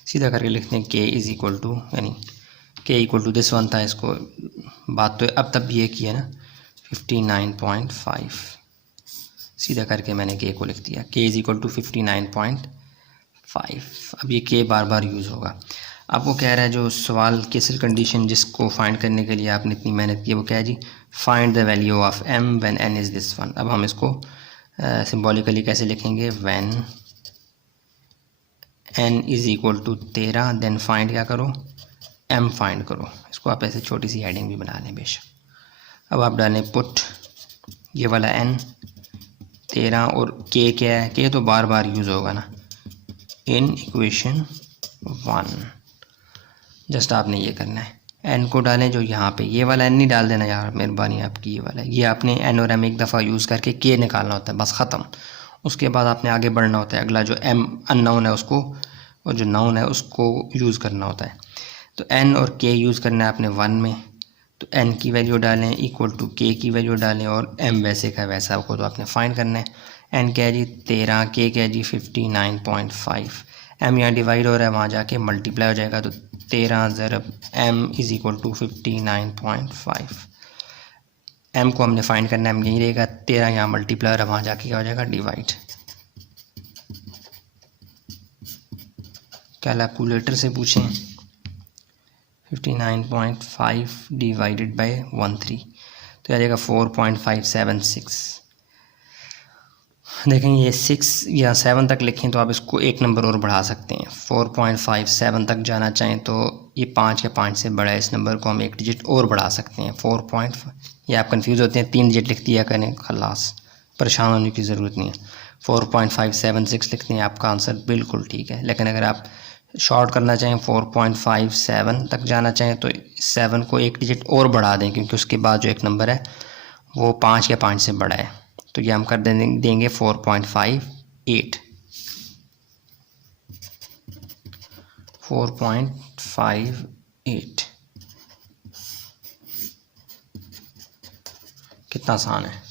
सीधा करके लिखते हैं के इज़ इक्वल टू, यानी के इक्वल टू दिस वन था, इसको बात तो अब तब ये की है ना, 59.5। सीधा करके मैंने के को लिख दिया, के इज़ इक्वल टू 59.5। अब ये के बार बार यूज़ होगा। अब वो कह रहा है जो सवाल केसल कंडीशन जिसको फाइंड करने के लिए आपने इतनी मेहनत की, वो क्या है जी? Find the value of M when N is this one. अब हम इसको सिम्बॉलिकली कैसे लिखेंगे? When N is equal to 13, then find क्या करो? एम फाइंड करो। इसको आप ऐसे छोटी सी हेडिंग भी बना लें बेशक। अब आप डालें पुट ये वाला एन 13 और के क्या है? के तो बार बार यूज़ होगा ना, इन इक्वेशन 1। जस्ट आपने ये करना है, एन को डालें जो यहाँ पे, ये वाला एन नहीं डाल देना यार, मेहरबानी आपकी। ये वाला, ये आपने एन और एम एक दफ़ा यूज़ करके के निकालना होता है, बस ख़त्म। उसके बाद आपने आगे बढ़ना होता है, अगला जो एम अननाउन है उसको, और जो नाउन है उसको यूज़ करना होता है। तो एन और के यूज़ करना है आपने 1 में, तो एन की वैल्यू डालें इक्वल टू के की वैल्यू डालें, और एम वैसे का वैसा को तो आपने फाइंड करना है। एन क्या है जी? 13, के क्या है जी? 59.5। एम यहाँ डिवाइड हो रहा है, वहाँ जाके मल्टीप्लाई हो जाएगा, तो 13 ज़रब M is equal to 59.5। M को हमने फाइंड करना है, एम यहीं रहेगा, 13 यहाँ मल्टीप्लाई हो रहा है, वहाँ जाके क्या हो जाएगा? डिवाइड। कैलकुलेटर से पूछें 59.5 डिवाइडेड बाय 13, तो आ जाएगा 4.576। देखें ये 6 या 7 तक लिखें तो आप इसको एक नंबर और बढ़ा सकते हैं। 4.57 तक जाना चाहें तो ये 5 या 5 से बड़ा है, इस नंबर को हम एक डिजिट और बढ़ा सकते हैं 4. ये आप कंफ्यूज होते हैं, 3 डिजिट लिख दिया करें, खलास, परेशान होने की ज़रूरत नहीं है। 4.576 लिखते हैं, आपका आंसर बिल्कुल ठीक है। लेकिन अगर आप शॉर्ट करना चाहें, 4.57 तक जाना चाहें, तो 7 को एक डिजिट और बढ़ा दें, क्योंकि उसके बाद जो एक नंबर है वो 5 या 5 से बड़ा है। तो ये हम कर देंगे 4.58। 4.58 कितना आसान है।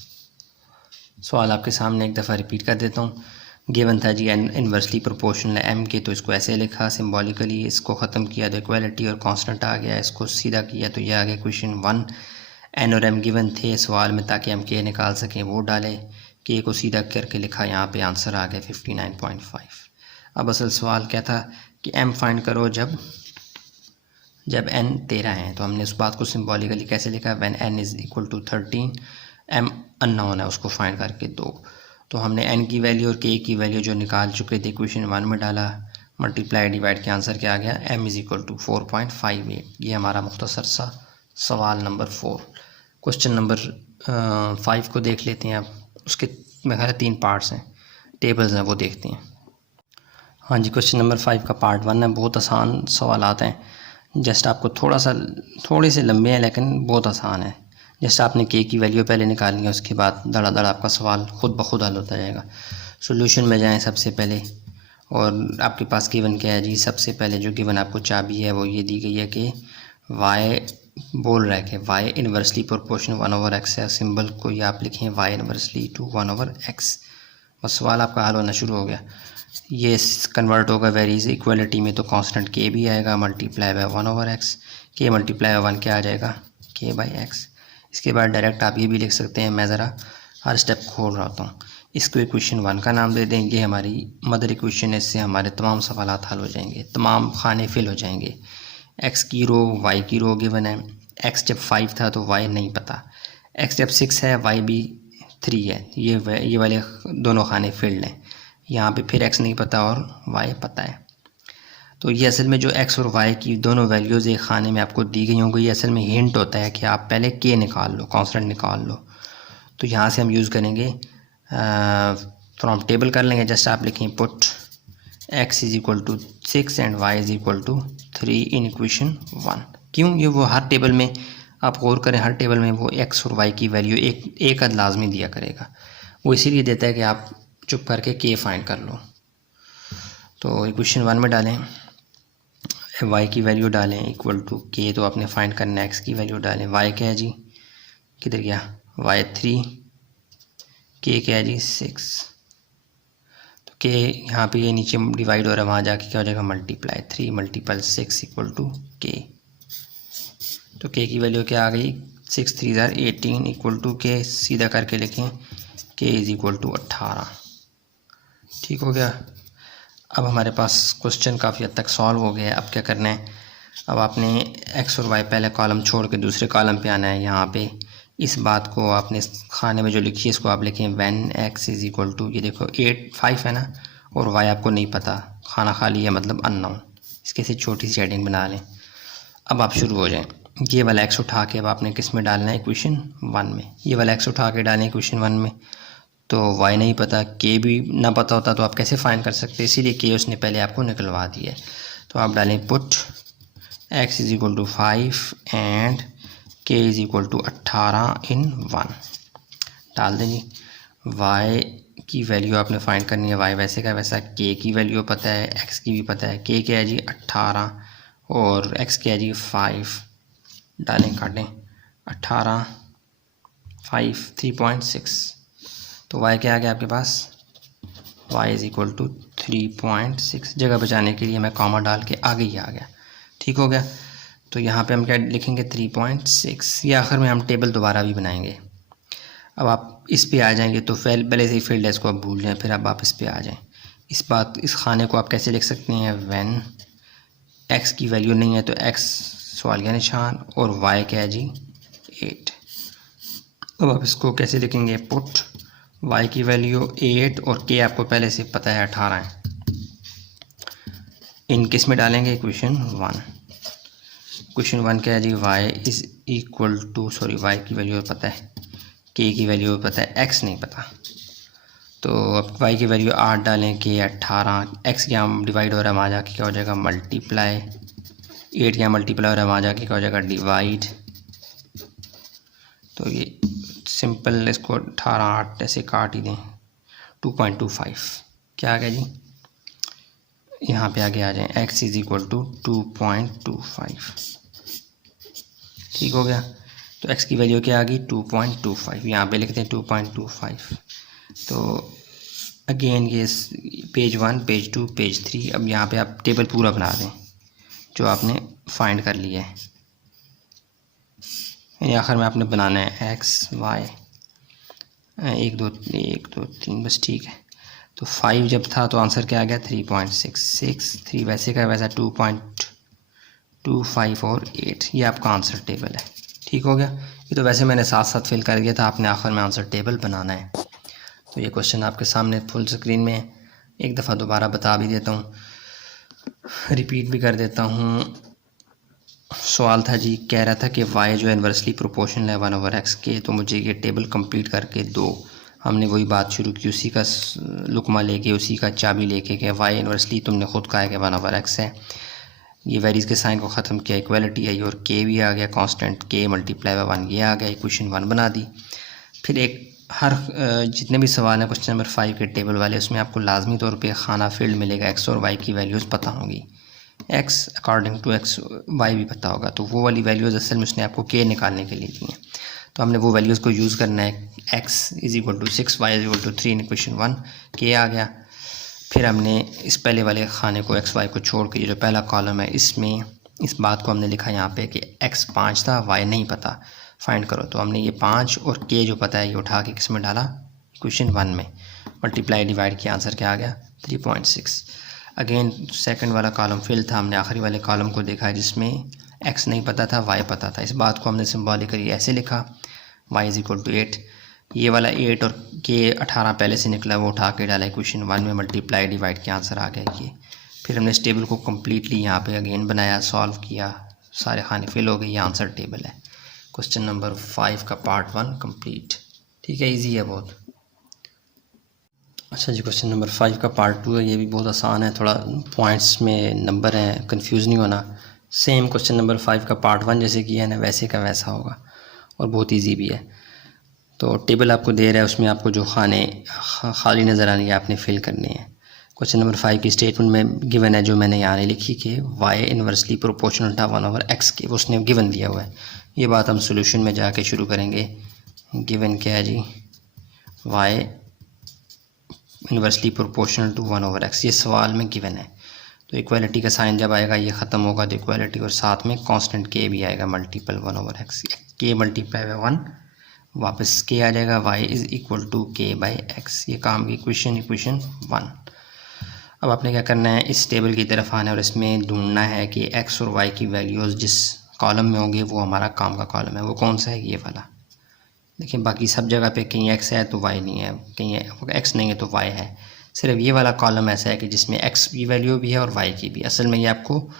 सवाल आपके सामने एक दफ़ा रिपीट कर देता हूँ। गिवन था जी एन इन्वर्सली प्रोपोर्शनल है एम के, तो इसको ऐसे लिखा सिम्बॉलिकली, इसको ख़त्म किया तो इक्वालिटी और कांस्टेंट आ गया, इसको सीधा किया तो ये आ गया क्वेश्चन 1। एन और एम गिवन थे सवाल में ताकि हम के निकाल सकें, वो डाले, के को सीधा करके लिखा, यहाँ पे आंसर आ गया 59.5। अब असल सवाल क्या था कि एम फाइंड करो जब एन 13 है, तो हमने उस बात को सिम्बॉलिकली कैसे लिखा, when N is equal to 13, m unknown है उसको फाइंड करके दो। तो हमने एन की वैल्यू और के की वैल्यू जो निकाल चुके थे क्वेश्चन 1 में डाला, मल्टीप्लाई डिवाइड के आंसर क्या आ गया, एम इज़ इक्वल टू 4.58। ये हमारा मुख्तसर सा सवाल नंबर 4। क्वेश्चन नंबर 5 को देख लेते हैं। अब उसके मेरे ख्याल 3 पार्ट्स हैं, टेबल्स हैं, वो देखते हैं। हाँ जी, क्वेश्चन नंबर 5 का पार्ट 1 है। बहुत आसान सवाल आते हैं, जस्ट आपको थोड़े से लंबे हैं लेकिन बहुत आसान है। जस्ट आपने के की वैल्यू पहले निकालनी है, उसके बाद धड़ा आपका सवाल खुद ब खुद हल होता जाएगा। सॉल्यूशन में जाएं सबसे पहले, और आपके पास गिवन क्या है जी, सबसे पहले जो गिवन आपको चाबी है वो ये दी गई है कि वाई बोल रहा है कि वाई इन्वर्सली प्रोपोर्शनल 1/x है। सिंबल को ये आप लिखें वाई इन्वर्सली टू 1/x। बस सवाल आपका हल होना शुरू हो गया। ये कन्वर्ट होगा वेरीज इक्वलिटी में, तो कांस्टेंट के भी आएगा, मल्टीप्लाई बाय 1/x। के मल्टीप्लाई बाय 1 क्या आ जाएगा, के बाई एक्स। इसके बाद डायरेक्ट आप ये भी लिख सकते हैं, मैं ज़रा हर स्टेप खोल रहा हूँ। इसको इक्वेशन 1 का नाम दे देंगे, हमारी मदर इक्वेशन है, इससे हमारे तमाम सवालात हल हो जाएंगे, तमाम खाने फिल हो जाएंगे। एक्स की रो वाई की रो गिवन है, एक्स जब 5 था तो वाई नहीं पता, एक्स जब 6 है वाई भी 3 है, ये वाले दोनों खाने फिल्ड हैं। यहाँ पे फिर एक्स नहीं पता और वाई पता है। तो ये असल में जो एक्स और वाई की दोनों वैल्यूज़ एक खाने में आपको दी गई होंगी, ये असल में हिंट होता है कि आप पहले के निकाल लो, कांस्टेंट निकाल लो। तो यहाँ से हम यूज़ करेंगे फ्रॉम टेबल कर लेंगे। जस्ट आप लिखें put x is equal to 6 and y is equal to 3 in equation 1। क्यों, ये वो हर टेबल में आप गौर करें, हर टेबल में वो एक्स और वाई की वैल्यू एक अद लाजमी दिया करेगा। वो इसीलिए देता है कि आप चुप करके के फाइंड कर लो। तो इक्वेशन 1 में डालें, वाई की वैल्यू डालें इक्वल टू के, तो आपने फाइंड करना है एक्स की वैल्यू डालें। वाई क्या है जी, किधर गया, वाई 3, के क्या है जी 6। तो के यहाँ पे ये नीचे डिवाइड हो रहा है, वहाँ जाके क्या हो जाएगा मल्टीप्लाई, 3 मल्टीपल 6 इक्वल टू के। तो के की वैल्यू क्या आ गई, 6 3 18 इक्वल टू के। सीधा करके लिखें के इज़ इक्वल टू 18। ठीक हो गया। अब हमारे पास क्वेश्चन काफ़ी हद तक सॉल्व हो गया है। अब क्या करना है, अब आपने एक्स और वाई पहले कॉलम छोड़ के दूसरे कॉलम पे आना है। यहाँ पे इस बात को आपने खाने में जो लिखी है इसको आप लिखें when x is equal to, ये देखो 5 है ना, और वाई आपको नहीं पता, खाना खाली है मतलब अननोन। इसके से छोटी सी हेडिंग बना लें। अब आप शुरू हो जाएं। ये वाला एक्स उठा के अब आपने किस में डालना है, इक्वेशन 1 में। ये वाला एक्स उठा के डालें इक्वेशन 1 में। तो वाई नहीं पता, के भी ना पता होता तो आप कैसे फाइंड कर सकते, इसीलिए के उसने पहले आपको निकलवा दिया है। तो आप डालें put x is equal to 5 and k is equal to 18 in 1। डाल दें जी। वाई की वैल्यू आपने फाइंड करनी है, वाई वैसे का वैसा, के की वैल्यू पता है, एक्स की भी पता है। के क्या है जी 18 और एक्स क्या है जी 5। डालें काटें, 18 5 3.6। तो y क्या आ गया आपके पास, y इज़ इक्वल टू 3.6। जगह बचाने के लिए मैं कॉमा डाल के आगे ही आ गया। ठीक हो गया। तो यहाँ पे हम क्या लिखेंगे 3.6, या आखिर में हम टेबल दोबारा भी बनाएंगे। अब आप इस पे आ जाएंगे तो पहले से ही फील्ड है, इसको आप भूल जाएं, फिर अब आप इस पे आ जाएं। इस खाने को आप कैसे लिख सकते हैं, व्हेन x की वैल्यू नहीं है तो x सवालिया निशान और y क्या है जी 8। अब आप इसको कैसे लिखेंगे, पुट y की वैल्यू 8 और k आपको पहले से पता है 18 है, इन किस में डालेंगे, इक्वेशन 1। इक्वेशन 1 क्या है जी, y is equal to, sorry y की वैल्यू पता है, k की वैल्यू पता है, x नहीं पता। तो अब y की वैल्यू 8 डालें, k 18, x यहाँ डिवाइड हो रहा है, वहाँ जाके क्या हो जाएगा मल्टीप्लाई, 8 यहाँ मल्टीप्लाई हो रहा है, वहाँ जाके क्या हो जाएगा डिवाइड। तो ये सिंपल, इसको 18 8 ऐसे काट ही दें, 2.25 क्या आ गया जी, यहाँ पे आगे आ जाएं, x इज़ इक्वल टू 2.25। ठीक हो गया। तो x की वैल्यू क्या आ गई 2.25, यहाँ पे लिखते हैं 2.25। तो अगेन ये पेज 1, पेज 2, पेज 3, अब यहाँ पे आप टेबल पूरा बना दें जो आपने फाइंड कर लिया है। यानी आखिर में आपने बनाना है एक्स वाई 1 2 3, बस ठीक है। तो 5 जब था तो आंसर क्या आ गया 3.66, 3 वैसे का वैसा 2.25 और 8, ये आपका आंसर टेबल है। ठीक हो गया। ये तो वैसे मैंने साथ साथ फिल कर दिया था, आपने आखिर में आंसर टेबल बनाना है। तो ये क्वेश्चन आपके सामने फुल स्क्रीन में एक दफ़ा दोबारा बता भी देता हूँ, रिपीट भी कर देता हूँ। सवाल था जी, कह रहा था कि y जो इन्वर्सली प्रोपोर्शनल है 1/x के, तो मुझे ये टेबल कंप्लीट करके दो। हमने वही बात शुरू की, उसी का लुकमा लेके, उसी का चाबी लेके कि y इन्वर्सली तुमने खुद कहा है कि 1/x है। ये वेरीज के साइन को ख़त्म किया, इक्वलिटी आई और k भी आ गया, कांस्टेंट k मल्टीप्लाई बाय 1 ये आ गया, इक्वेशन 1 बना दी। फिर एक हर जितने भी सवाल हैं क्वेश्चन नंबर 5 के टेबल वाले, उसमें आपको लाजमी तौर पे खाना फील्ड मिलेगा, x और y की वैल्यूज़ पता होंगी, x according to x y भी पता होगा। तो वो वाली वैल्यूज़ असल में उसने आपको k निकालने के लिए दी हैं, तो हमने वो वैल्यूज़ को यूज़ करना है। x = 6, y = 3 in equation 1, k आ गया। फिर हमने इस पहले वाले खाने को x y को छोड़ के जो पहला कॉलम है इसमें इस बात को हमने लिखा यहाँ पे कि x 5 था, y नहीं पता, फाइंड करो। तो हमने ये 5 और k जो पता है ये उठा के किस में डाला, इक्वेशन 1 में, मल्टीप्लाई डिवाइड किया, आंसर क्या आ गया 3.6। अगेन सेकंड वाला कॉलम फिल था, हमने आखिरी वाले कॉलम को देखा जिसमें x नहीं पता था, y पता था। इस बात को हमने सिंबॉलिकली ऐसे लिखा, y = 8, ये वाला 8 और k 18 पहले से निकला, वो उठा के डाला इक्वेशन 1 में, मल्टीप्लाई डिवाइड किया, आंसर आ गया ये। फिर हमने इस टेबल को कम्प्लीटली यहाँ पे अगेन बनाया, सॉल्व किया, सारे खाने फिल हो गए, ये आंसर टेबल है। क्वेश्चन नंबर 5 का पार्ट 1 कंप्लीट। ठीक है, इजी है बहुत। अच्छा जी, क्वेश्चन नंबर 5 का पार्ट 2 है, ये भी बहुत आसान है, थोड़ा पॉइंट्स में नंबर हैं, कंफ्यूज नहीं होना। सेम क्वेश्चन नंबर 5 का पार्ट 1 जैसे किया है ना, वैसे का वैसा होगा और बहुत इजी भी है। तो टेबल आपको दे रहा है, उसमें आपको जो खाने खाली नज़र आने हैं आपने फिल करने हैं। क्वेश्चन नंबर 5 की स्टेटमेंट में गिवन है, जो मैंने यहाँ लिखी कि y इन्वर्सली प्रोपोर्शनल था 1/x के, वो उसने गिवन दिया हुआ है। ये बात हम सोल्यूशन में जाके शुरू करेंगे। गिवन क्या है जी, y inversely proportional to 1/x, ये सवाल में गिवन है। तो इक्वालिटी का साइन जब आएगा ये ख़त्म होगा तो इक्वालिटी, और साथ में कांस्टेंट k भी आएगा, multiple 1/x, k multiply by 1, वापस k आ जाएगा, y = k/x, ये काम की इक्वेशन 1। अब आपने क्या करना है, इस टेबल की तरफ आना है और इसमें ढूंढना है कि x और y की वैल्यूज़ जिस कॉलम में होंगे वो हमारा काम का कॉलम है, वो कौन सा है, ये वाला। देखिए बाकी सब जगह पे कहीं x है तो y नहीं है, कहीं x नहीं है तो y है, सिर्फ ये वाला कॉलम ऐसा है कि जिसमें x की वैल्यू भी है और y की भी। असल में ये आपको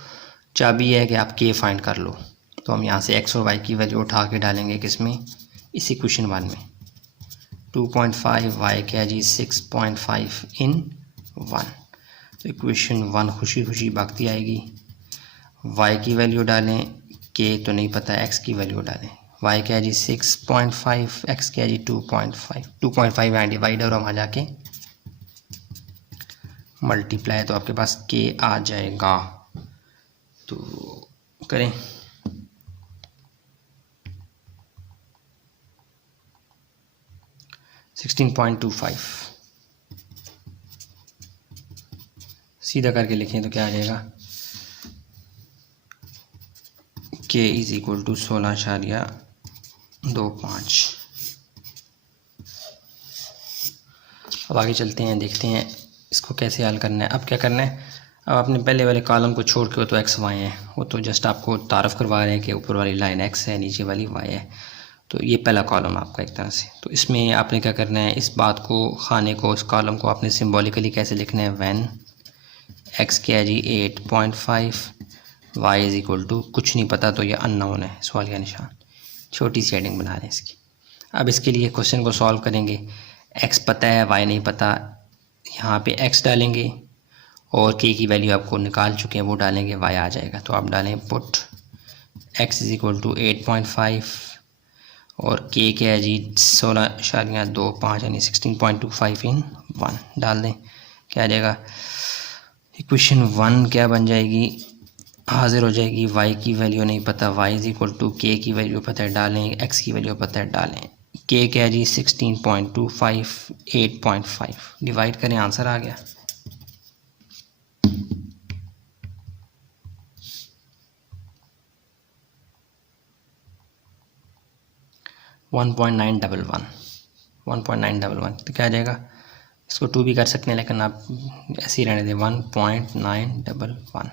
चाबी है कि आप k फाइंड कर लो। तो हम यहाँ से x और y की वैल्यू उठा के डालेंगे किसमें, इस इक्वेशन 1 में। 2.5, y क्या जी 6.5 इन 1, तो इक्वेशन 1 खुशी खुशी भागती आएगी। y की वैल्यू डालें, k तो नहीं पता, x की वैल्यू डालें। y क्या है जी 6.5, x क्या है जी 2.5, 2.5 यहाँ डिवाइडर और वहाँ जाके मल्टीप्लाई, तो आपके पास k आ जाएगा। तो करें, $16.25 सीधा करके लिखें तो क्या आ जाएगा, k = 16.25। अब आगे चलते हैं, देखते हैं इसको कैसे हल करना है। अब क्या करना है, अब आपने पहले वाले कॉलम को छोड़ के, वो तो x y है, वो तो जस्ट आपको तारफ़ करवा रहे हैं कि ऊपर वाली लाइन x है, नीचे वाली y है। तो ये पहला कॉलम आपका एक तरह से। तो इसमें आपने क्या करना है, इस बात को, खाने को, इस कॉलम को आपने सिम्बॉलिकली कैसे लिखना है, व्हेन x क्या है जी 8.5, y = कुछ नहीं पता तो ये अननोन है, सवाल का निशान, छोटी सी हेडिंग बना रहे हैं इसकी। अब इसके लिए क्वेश्चन को सॉल्व करेंगे, x पता है, y नहीं पता, यहाँ पे x डालेंगे और k की वैल्यू आपको निकाल चुके हैं वो डालेंगे, y आ जाएगा। तो आप डालें पुट x = 8.5 और k क्या है जी 16.25 यानी 16.25 इन 1 डाल दें, क्या आ जाएगा, इक्वेशन 1 क्या बन जाएगी, हाजिर हो जाएगी। y की वैल्यू नहीं पता, y = k की वैल्यू पता है, डालें, x की वैल्यू पता है, डालें, के क्या है जी 16.25 8.5 डिवाइड करें आंसर आ गया। One point nine double one तो क्या आ जाएगा, इसको 2 भी कर सकते हैं लेकिन आप ऐसे ही रहने दें 1.911।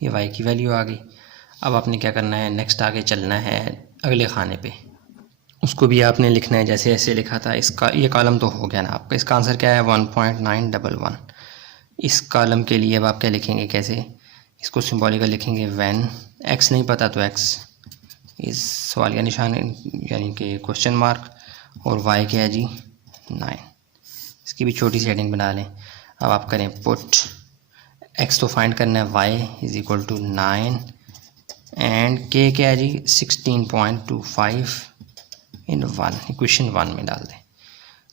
ये वाई की वैल्यू आ गई। अब आपने क्या करना है, नेक्स्ट आगे चलना है अगले खाने पे, उसको भी आपने लिखना है जैसे ऐसे लिखा था। इसका ये कॉलम तो हो गया ना आपका, इसका आंसर क्या है 1.911। इस कॉलम के लिए अब आप क्या लिखेंगे, कैसे इसको सिंबॉलिकल लिखेंगे, व्हेन एक्स नहीं पता तो एक्स इस सवाल का निशान यानी कि क्वेश्चन मार्क, और वाई क्या है जी 9। इसकी भी छोटी सी हेडिंग बना लें। अब आप करें पुट, एक्स तो फाइंड करना है, y is equal to 9 and k क्या है जी 16.25 इन 1 इक्वेशन 1 में डाल दें।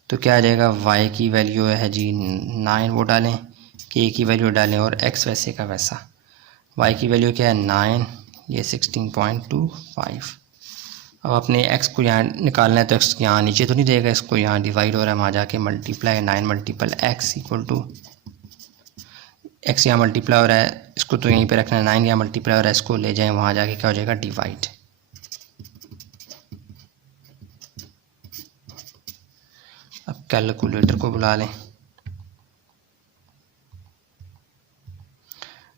तो क्या आ जाएगा, वाई की वैल्यू है जी 9 वो डालें, के की वैल्यू डालें और एक्स वैसे का वैसा। वाई की वैल्यू क्या है 9, ये 16.25। अब आपने एक्स को यहाँ निकालना है तो एक्स यहाँ नीचे तो नहीं रहेगा, इसको यहाँ डिवाइड हो रहा है, वहाँ जाके multiply 9 multiple x equal to x यहाँ मल्टीप्लाई हो रहा है, इसको तो यहीं पे रखना है, 9 यहाँ मल्टीप्लाई हो रहा है, इसको ले जाएं वहाँ जाके क्या हो जाएगा डिवाइड। अब कैलकुलेटर को बुला लें,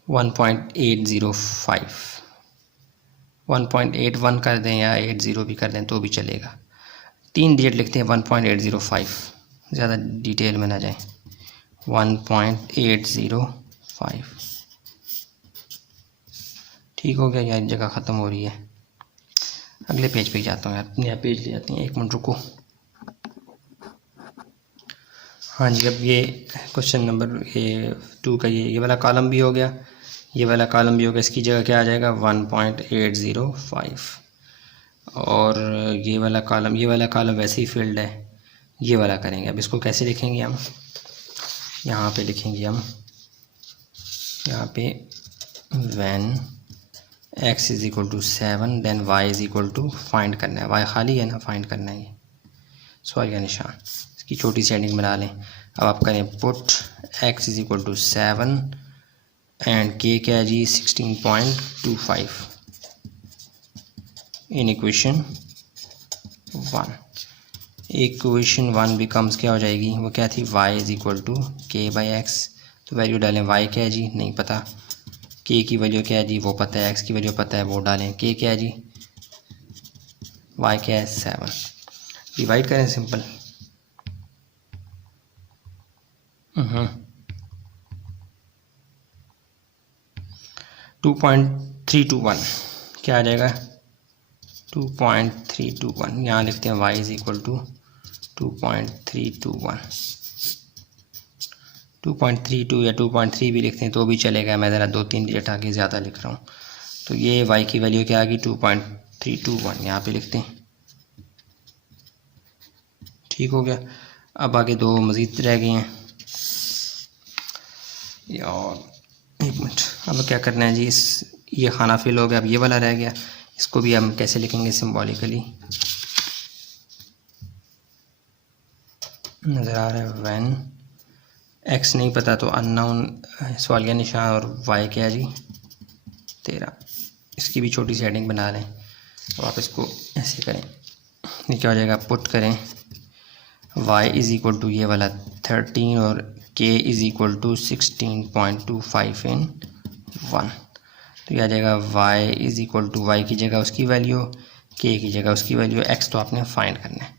1.805 1.81 कर दें या 80 भी कर दें तो भी चलेगा। 3 डिजिट लिखते हैं 1.805, ज़्यादा डिटेल में ना जाएं। 1.805 ठीक हो गया, यार जगह ख़त्म हो रही है। अगले पेज पे जाता हूँ यार, नया पेज ले जाते हैं, 1 मिनट रुको। हाँ जी, अब ये क्वेश्चन नंबर ये 2 का ये वाला कॉलम भी हो गया, ये वाला कॉलम भी हो गया। इसकी जगह क्या आ जाएगा 1.805, और ये वाला कॉलम वैसे ही फील्ड है, ये वाला करेंगे। अब इसको कैसे लिखेंगे हम, यहाँ पे लिखेंगे हम, यहाँ पे when x is equal to 7 then y is equal to find करना है, y खाली है ना, फाइंड करना है, ये सवाल का निशान। इसकी छोटी सी हेडिंग बना लें। अब आप करें put x is equal to 7 and k क्या है जी 16.25 इन इक्वेशन 1। इक्वेशन 1 बिकम्स क्या हो जाएगी, वो क्या थी, y is equal to k by x. तो वैल्यू डालें, y क्या है जी नहीं पता, k की वैल्यू क्या है जी वो पता है, x की वैल्यू पता है वो डालें, k क्या है जी y क्या है 7। डिवाइड करें सिंपल, 2.321 क्या आ जाएगा 2.321। यहाँ लिखते हैं y इज इक्वल टू 2.321 2.32 या 2.3 भी लिखते हैं तो भी चलेगा, मैं ज़रा 2-3 डिजिट आगे ज़्यादा लिख रहा हूँ। तो ये y की वैल्यू क्या आ गई 2.321, यहाँ पे लिखते हैं। ठीक हो गया। अब आगे 2 मज़ीद रह गए हैं यार, 1 मिनट। अब क्या करना है जी, ये खाना फिल हो गया, अब ये वाला रह गया, इसको भी हम कैसे लिखेंगे सिंबॉलिकली, नज़र आ रहा है व्हेन एक्स नहीं पता तो अननोन सवालिया निशान और वाई क्या है जी 13। इसकी भी छोटी सी हेडिंग बना लें। तो आप इसको ऐसे करें, ये क्या हो जाएगा, पुट करें y इज़ इक्वल टू ये वाला 13 और k is equal to 16.25 in 1। तो यह आ जाएगा y is equal to y की जगह उसकी वैल्यू, k की जगह उसकी वैल्यू, x तो आपने फाइंड करना है।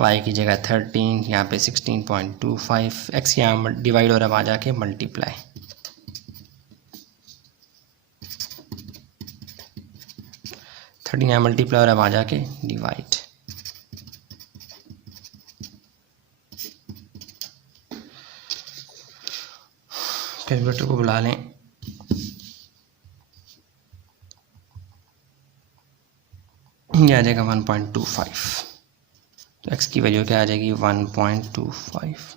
y की जगह 13, यहाँ पे 16.25, x यहाँ डिवाइड हो रहा है वहाँ जाके मल्टीप्लाई। यहाँ मल्टीप्लाई हो रहा है वहाँ जाके डिवाइड। कैलकुलेटर को बुला लें, ये आ जाएगा 1.25। तो x की वैल्यू क्या आ जाएगी 1.25।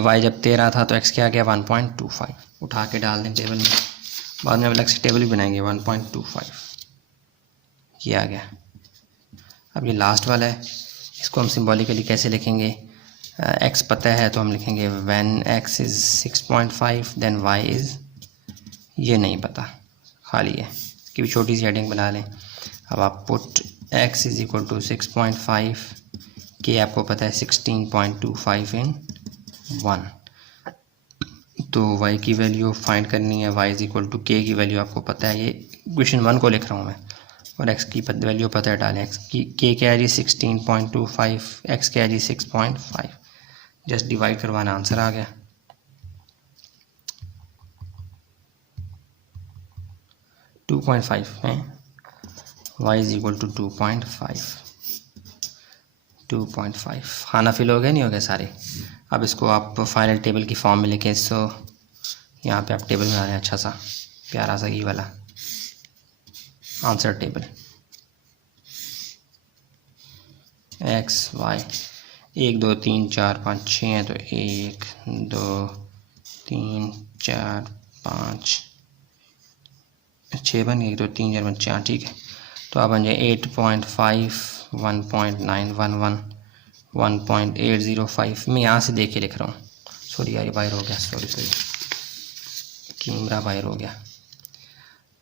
y जब 13 था तो x क्या आ गया 1.25। उठा के डाल दें टेबल में, बाद में अलग से टेबल भी बनाएंगे। 1.25 ये आ गया। अब ये लास्ट वाला है, इसको हम सिंबॉलिकली कैसे लिखेंगे? एक्स पता है तो हम लिखेंगे when x is 6.5 then y is, ये नहीं पता, खाली है, इसकी भी छोटी सी हेडिंग बना लें। अब आप put x is equal to 6.5, k आपको पता है 16.25 इन 1, तो वाई की वैल्यू फाइंड करनी है, वाई इज़ इक्वल टू के की वैल्यू आपको पता है, ये क्वेश्चन 1 को लिख रहा हूँ मैं, और एक्स की वैल्यू पता है डालें, एक्स की के क्या है जी 16.25, एक्स क्या है जी 6.5, जस्ट डिवाइड करवाना, आंसर आ गया। टू 2.5 है, y इज इक्वल टू 2.5 खाना फिल हो गया, नहीं हो गया सारे? अब इसको आप फाइनल टेबल की फॉर्म में लिखें, इसको यहाँ पे आप टेबल बना लें, अच्छा सा प्यारा सा ये वाला आंसर टेबल, एक्स वाई 1 2 3 4 5 6 है, तो 1 2 3 4 5 6 बन गए, 1 2 3 4 5 4, ठीक है। तो अब बन जाए 8.5 1.911 1.805, मैं यहाँ से देख के लिख रहा हूँ, सॉरी यार ये बाहर हो गया, सॉरी कैमरा बाहर हो गया,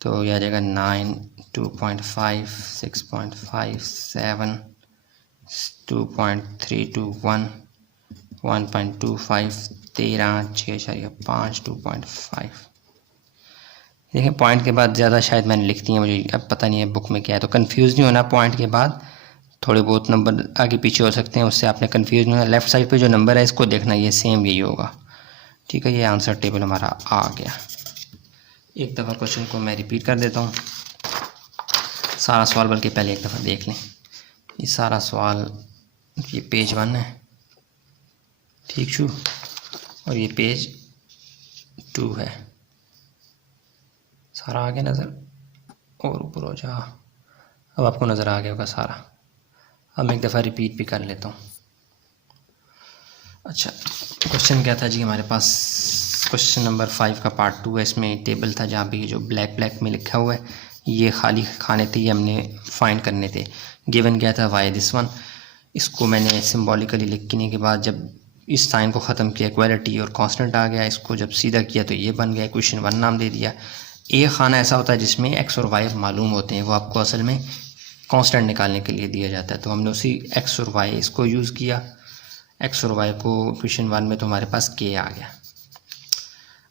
तो यह आ जाएगा 9 2.5 6.5 7 2.321 1.25 13 6.5 2.5। देखें पॉइंट के बाद ज़्यादा शायद मैंने लिख दी है, मुझे अब पता नहीं है बुक में क्या है, तो कंफ्यूज नहीं होना, पॉइंट के बाद थोड़े बहुत नंबर आगे पीछे हो सकते हैं, उससे आपने कंफ्यूज नहीं होना। लेफ़्ट साइड पे जो नंबर है इसको देखना, ये सेम यही होगा, ठीक है। ये आंसर टेबल हमारा आ गया। एक दफ़ा क्वेश्चन को मैं रिपीट कर देता हूँ, सारा सवाल बल्कि पहले एक दफ़ा देख लें। ये सारा सवाल, ये पेज 1 है, ठीक छू, और ये पेज 2 है, सारा आ गया नज़र, और ऊपर हो जा, अब आपको नज़र आ गया होगा सारा। अब मैं एक दफ़ा रिपीट भी कर लेता हूँ। अच्छा, क्वेश्चन क्या था जी हमारे पास? क्वेश्चन नंबर 5 का पार्ट 2 है, इसमें टेबल था जहाँ पे जो ब्लैक में लिखा हुआ है, ये खाली खाने थे, ये हमने फाइंड करने थे। गिवन क्या था? Why this one. इसको मैंने सिंबॉलिकली लिखने के बाद जब इस साइन को ख़त्म किया, इक्वालिटी और कांस्टेंट आ गया, इसको जब सीधा किया तो ये बन गया, क्वेश्चन 1 नाम दे दिया। एक खाना ऐसा होता है जिसमें एक्स और वाई मालूम होते हैं, वो आपको असल में कांस्टेंट निकालने के लिए दिया जाता है, तो हमने उसी एक्स और वाई इसको यूज़ किया, एक्स और वाई को क्वेश्चन 1 में, तो हमारे पास के आ गया।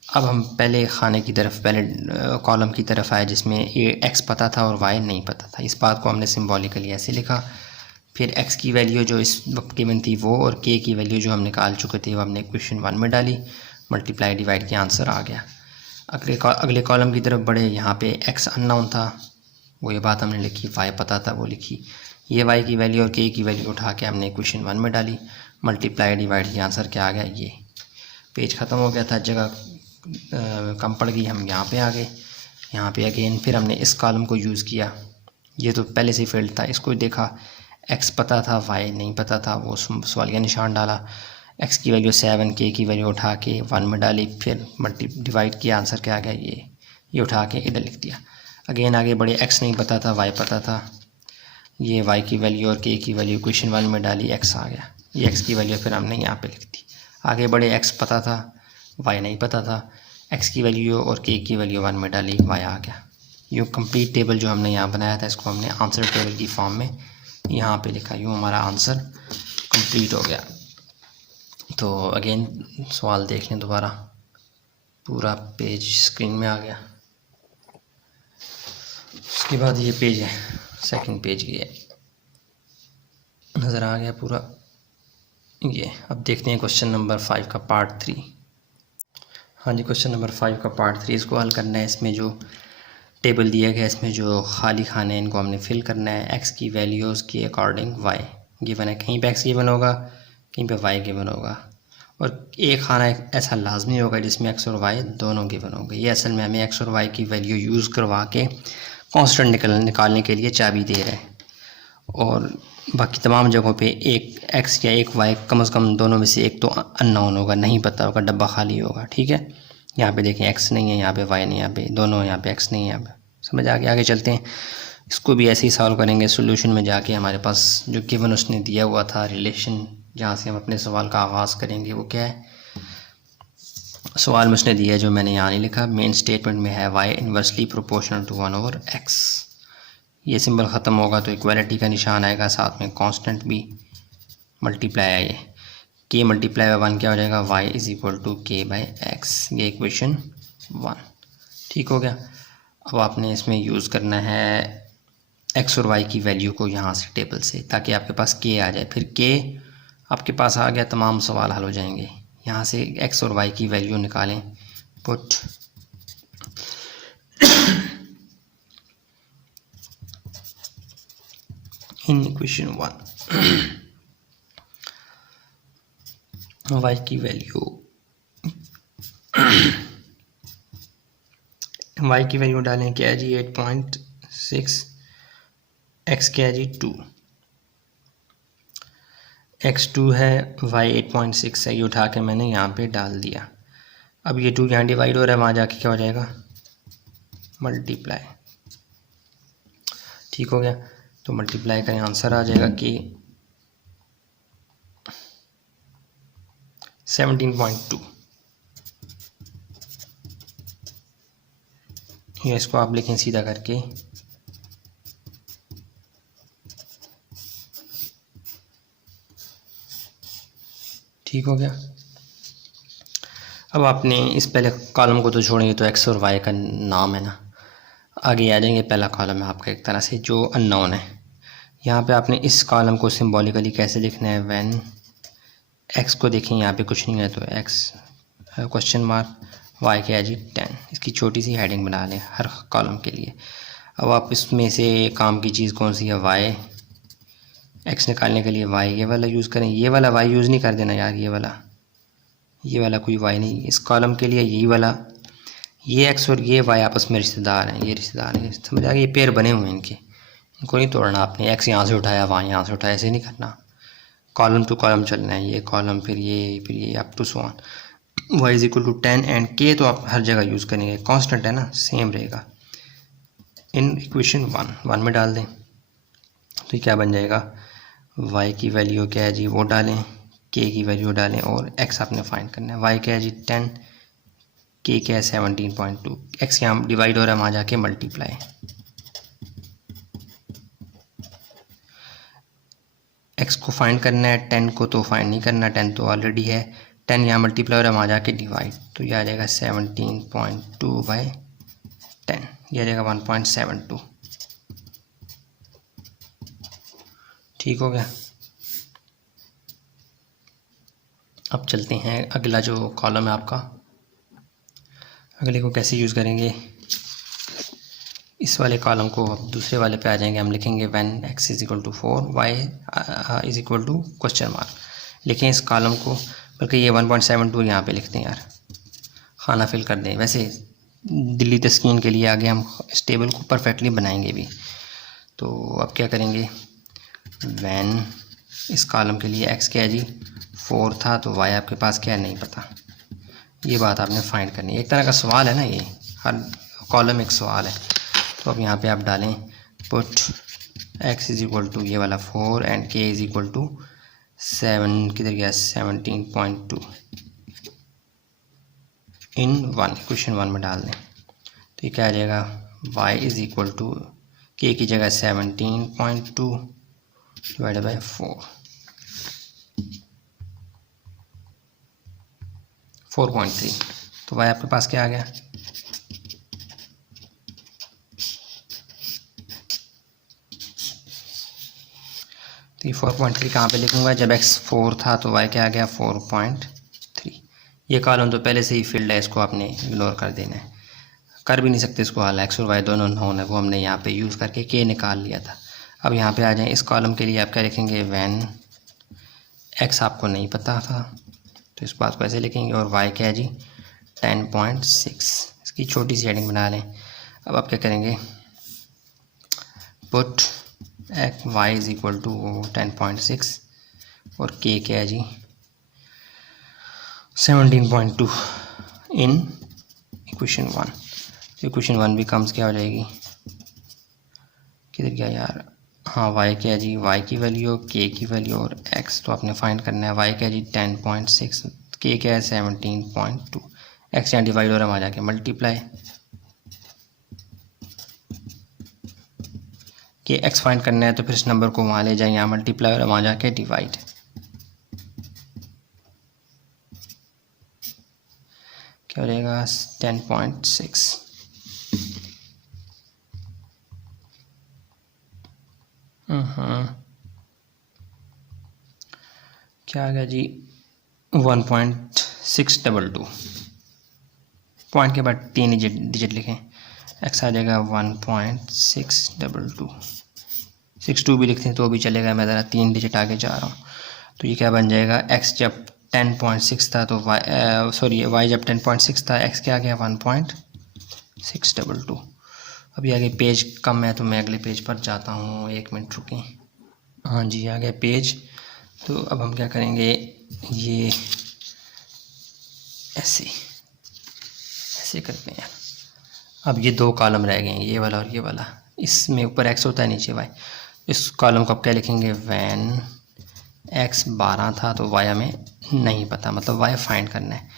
अब हम पहले खाने की तरफ, पहले कॉलम की तरफ आए जिसमें एक्स पता था और वाई नहीं पता था, इस बात को हमने सिंबॉलिकली ऐसे लिखा। फिर एक्स की वैल्यू जो इस वक्त गिवन थी वो, और के की वैल्यू जो हम निकाल चुके थे वो हमने क्वेश्चन 1 में डाली, मल्टीप्लाई डिवाइड के आंसर आ गया। अगले कॉलम की तरफ बढ़े, यहाँ पे एक्स अननोन था, वो ये बात हमने लिखी, वाई पता था वो लिखी, ये वाई की वैल्यू और के की वैल्यू उठा के हमने क्वेश्चन 1 में डाली, मल्टीप्लाई डिवाइड के आंसर क्या आ गया? ये। पेज ख़त्म हो गया था, जगह कम पड़ गई, हम यहाँ पे आ गए। यहाँ पे अगेन फिर हमने इस कॉलम को यूज़ किया, ये तो पहले से फील्ड था, इसको देखा, एक्स पता था वाई नहीं पता था, वो सवालिया निशान डाला, एक्स की वैल्यू 7, के की वैल्यू उठा के 1 में डाली, फिर डिवाइड किया, आंसर क्या आ गया? ये उठा के इधर लिख दिया। अगेन आगे बढ़े, एक्स नहीं पता था, वाई पता था, ये वाई की वैल्यू और के की वैल्यू क्वेश्चन 1 में डाली, एक्स आ गया, ये एक्स की वैल्यू फिर हमने यहाँ पे लिख दी। आगे बढ़े, एक्स पता था, वाई नहीं पता था, एक्स की वैल्यू और के की वैल्यू 1 में डाली, वाई आ गया। यूँ कंप्लीट टेबल जो हमने यहाँ बनाया था, इसको हमने आंसर टेबल की फॉर्म में यहाँ पे लिखा, यूँ हमारा आंसर कंप्लीट हो गया। तो अगेन सवाल देख लें दोबारा, पूरा पेज स्क्रीन में आ गया। उसके बाद ये पेज है, सेकंड पेज ये नज़र आ गया पूरा ये। अब देखते हैं क्वेश्चन नंबर 5 का पार्ट 3। हाँ जी, क्वेश्चन नंबर 5 का पार्ट 3 इसको हल करना है। इसमें जो टेबल दिया गया, इसमें जो खाली खाने हैं इनको हमने फिल करना है एक्स की वैल्यूज़ के अकॉर्डिंग वाई गिवन है। कहीं पे एक्स गिवन होगा, कहीं पे वाई गिवन होगा, और एक खाना ऐसा लाजमी होगा जिसमें एक्स और वाई दोनों गिवन होंगे। ये असल में हमें एक्स और वाई की वैल्यू यूज़ करवा के कांस्टेंट निकालने के लिए चाबी दे रहे हैं, और बाकी तमाम जगहों पे एक एक्स या एक वाई, कम से कम दोनों में से एक तो अननोन होगा, नहीं पता होगा, डब्बा खाली होगा, ठीक है। यहाँ पे देखें एक्स नहीं है, यहाँ पे वाई नहीं, यहाँ पे दोनों, यहाँ पे एक्स नहीं है, यहाँ पे समझ आ गया। आगे चलते हैं। इसको भी ऐसे ही सॉल्व करेंगे। सॉल्यूशन में जाके हमारे पास जो गिवन उसने दिया हुआ था रिलेशन, जहाँ से हम अपने सवाल का आगाज़ करेंगे, वो क्या है। सवाल में उसने दिया है, जो मैंने यहाँ नहीं लिखा, मेन स्टेटमेंट में है y inversely proportional to 1/x। ये सिंबल ख़त्म होगा तो इक्वालिटी का निशान आएगा, साथ में कांस्टेंट भी मल्टीप्लाई है। k मल्टीप्लाई बाय 1 क्या हो जाएगा, y is equal to k/x। ये इक्वेशन 1 ठीक हो गया। अब आपने इसमें यूज़ करना है x और y की वैल्यू को यहाँ से टेबल से, ताकि आपके पास k आ जाए। फिर k आपके पास आ गया, तमाम सवाल हल हो जाएंगे। यहाँ से x और y की वैल्यू निकालें, पुट इन इक्वेशन 1 y की वैल्यू y की वैल्यू डालें, क्या है जी 8.6, x क्या है जी 2, x 2 है, y 8.6 है। ये उठा के मैंने यहाँ पे डाल दिया। अब ये 2 यहाँ डिवाइड हो रहा है, वहाँ जाके क्या हो जाएगा, मल्टीप्लाई। ठीक हो गया। तो मल्टीप्लाई करें, आंसर आ जाएगा कि 17.2। ये इसको आप लिखें सीधा करके, ठीक हो गया। अब आपने इस पहले कॉलम को तो छोड़ेंगे, तो एक्स और वाई का नाम है ना, आगे आ जाएंगे। पहला कॉलम है आपका एक तरह से जो अननोन है। यहाँ पे आपने इस कॉलम को सिंबॉलिकली कैसे लिखना है, व्हेन एक्स को देखें, यहाँ पे कुछ नहीं है तो एक्स क्वेश्चन मार्क, वाई क्या है जी 10। इसकी छोटी सी हेडिंग बना लें हर कॉलम के लिए। अब आप इसमें से काम की चीज़ कौन सी है, वाई। एक्स निकालने के लिए वाई ये वाला यूज़ करें। ये वाला वाई यूज़ नहीं कर देना यार, ये वाला कोई वाई नहीं। इस कॉलम के लिए यही वाला, ये एक्स और ये वाई आपस में रिश्तेदार हैं, ये रिश्तेदार हैं, समझ आ गया। ये पेयर बने हुए हैं इनके, इनको नहीं तोड़ना आपने। एक्स यहाँ से उठाया, वाई यहाँ से उठाया, ऐसे नहीं करना। कॉलम टू कॉलम चलना है, ये कॉलम फिर ये up to so on. Y is equal to 10 and k तो आप हर जगह यूज़ करेंगे, कांस्टेंट है ना, सेम रहेगा। इन इक्वेशन 1 में डाल दें तो क्या बन जाएगा, वाई की वैल्यू क्या है जी वो डालें, के की वैल्यू डालें, और एक्स आपने फाइंड करना है। वाई क्या है जी 10, के क्या है 17.2। एक्स यहाँ डिवाइड हो रहा है, वहाँ जाके मल्टीप्लाई। एक्स को फाइंड करना है, 10 को तो फाइंड नहीं करना, 10 तो ऑलरेडी है। 10 यहाँ मल्टीप्लाई हो रहा है, वहाँ जाके डिवाइड, तो ये आ जाएगा 17.2/10, ये आ जाएगा 1.72। ठीक हो गया। अब चलते हैं अगला जो कॉलम है आपका, अगले को कैसे यूज़ करेंगे। इस वाले कॉलम को अब दूसरे वाले पे आ जाएंगे, हम लिखेंगे when x is equal to 4 y is equal to question mark. लिखें इस कॉलम को, बल्कि ये 1.72 यहाँ पे लिखते हैं यार, खाना फिल कर दें। वैसे दिल्ली तस्कीन के लिए आगे हम इस टेबल को परफेक्टली बनाएंगे भी। तो अब क्या करेंगे, व्हेन इस कॉलम के लिए x क्या है जी 4 था, तो y आपके पास क्या है नहीं पता। ये बात आपने फाइंड करनी है, एक तरह का सवाल है ना, ये हर कॉलम एक सवाल है। तो अब यहाँ पे आप डालें put x is equal to ये वाला 4 and k is equal to 7, किधर गया 17.2 इन 1, इक्वेशन 1 में डाल दें। तो ये क्या आ जाएगा, y is equal to k की जगह 17.2 डिवाइडेड बाई 4.3। तो y आपके पास क्या आ गया, तो ये 4.3 कहाँ पे लिखूँगा, जब x 4 था तो y क्या आ गया 4.3। ये कॉलम तो पहले से ही फिल्ड है, इसको आपने इग्नोर कर देना है, कर भी नहीं सकते इसको हल। x और y दोनों नोन है, वो हमने यहाँ पे यूज़ करके k निकाल लिया था। अब यहाँ पे आ जाएं, इस कॉलम के लिए आप क्या लिखेंगे, व्हेन x आपको नहीं पता था तो इस बात को ऐसे लिखेंगे, और y क्या है जी 10.6। इसकी छोटी सी हेडिंग बना लें। अब आप क्या करेंगे, put y is equal to 10.6 और k क्या है जी 17.2 इन इक्वेशन 1। इक्वेशन 1 बिकम्स क्या हो जाएगी, किधर गया यार, हाँ वाई क्या है जी, वाई की वैल्यू, के की वैल्यू और एक्स तो आपने फाइंड करना है। वाई क्या है जी 10.6, के क्या है 17.2, एक्स यहाँ डिवाइड हो रहा है, वहाँ जाके मल्टीप्लाई, के एक्स फाइंड करना है तो फिर इस नंबर को वहाँ ले जाए, यहाँ मल्टीप्लाई और वहाँ जाके डिवाइड। क्या हो जाएगा 10.6, क्या आ गया जी 1.622, पॉइंट के बाद 3 डिजिट लिखें, एक्स आ जाएगा 1.622, 62 भी लिखते हैं तो भी चलेगा, मैं ज़रा 3 डिजिट आगे जा रहा हूँ। तो ये क्या बन जाएगा, एक्स जब 10.6 था तो वाई जब 10.6 था, एक्स क्या आ गया 1.622। अभी आगे पेज कम है तो मैं अगले पेज पर जाता हूँ, 1 मिनट रुकें। हाँ जी आ गया पेज। तो अब हम क्या करेंगे, ये ऐसे करते हैं। अब ये 2 कॉलम रह गए हैं, ये वाला और ये वाला, इसमें ऊपर एक्स होता है नीचे वाई। इस कॉलम को अब क्या लिखेंगे, वैन एक्स 12 था तो वाई हमें नहीं पता, मतलब वाई फाइंड करना है।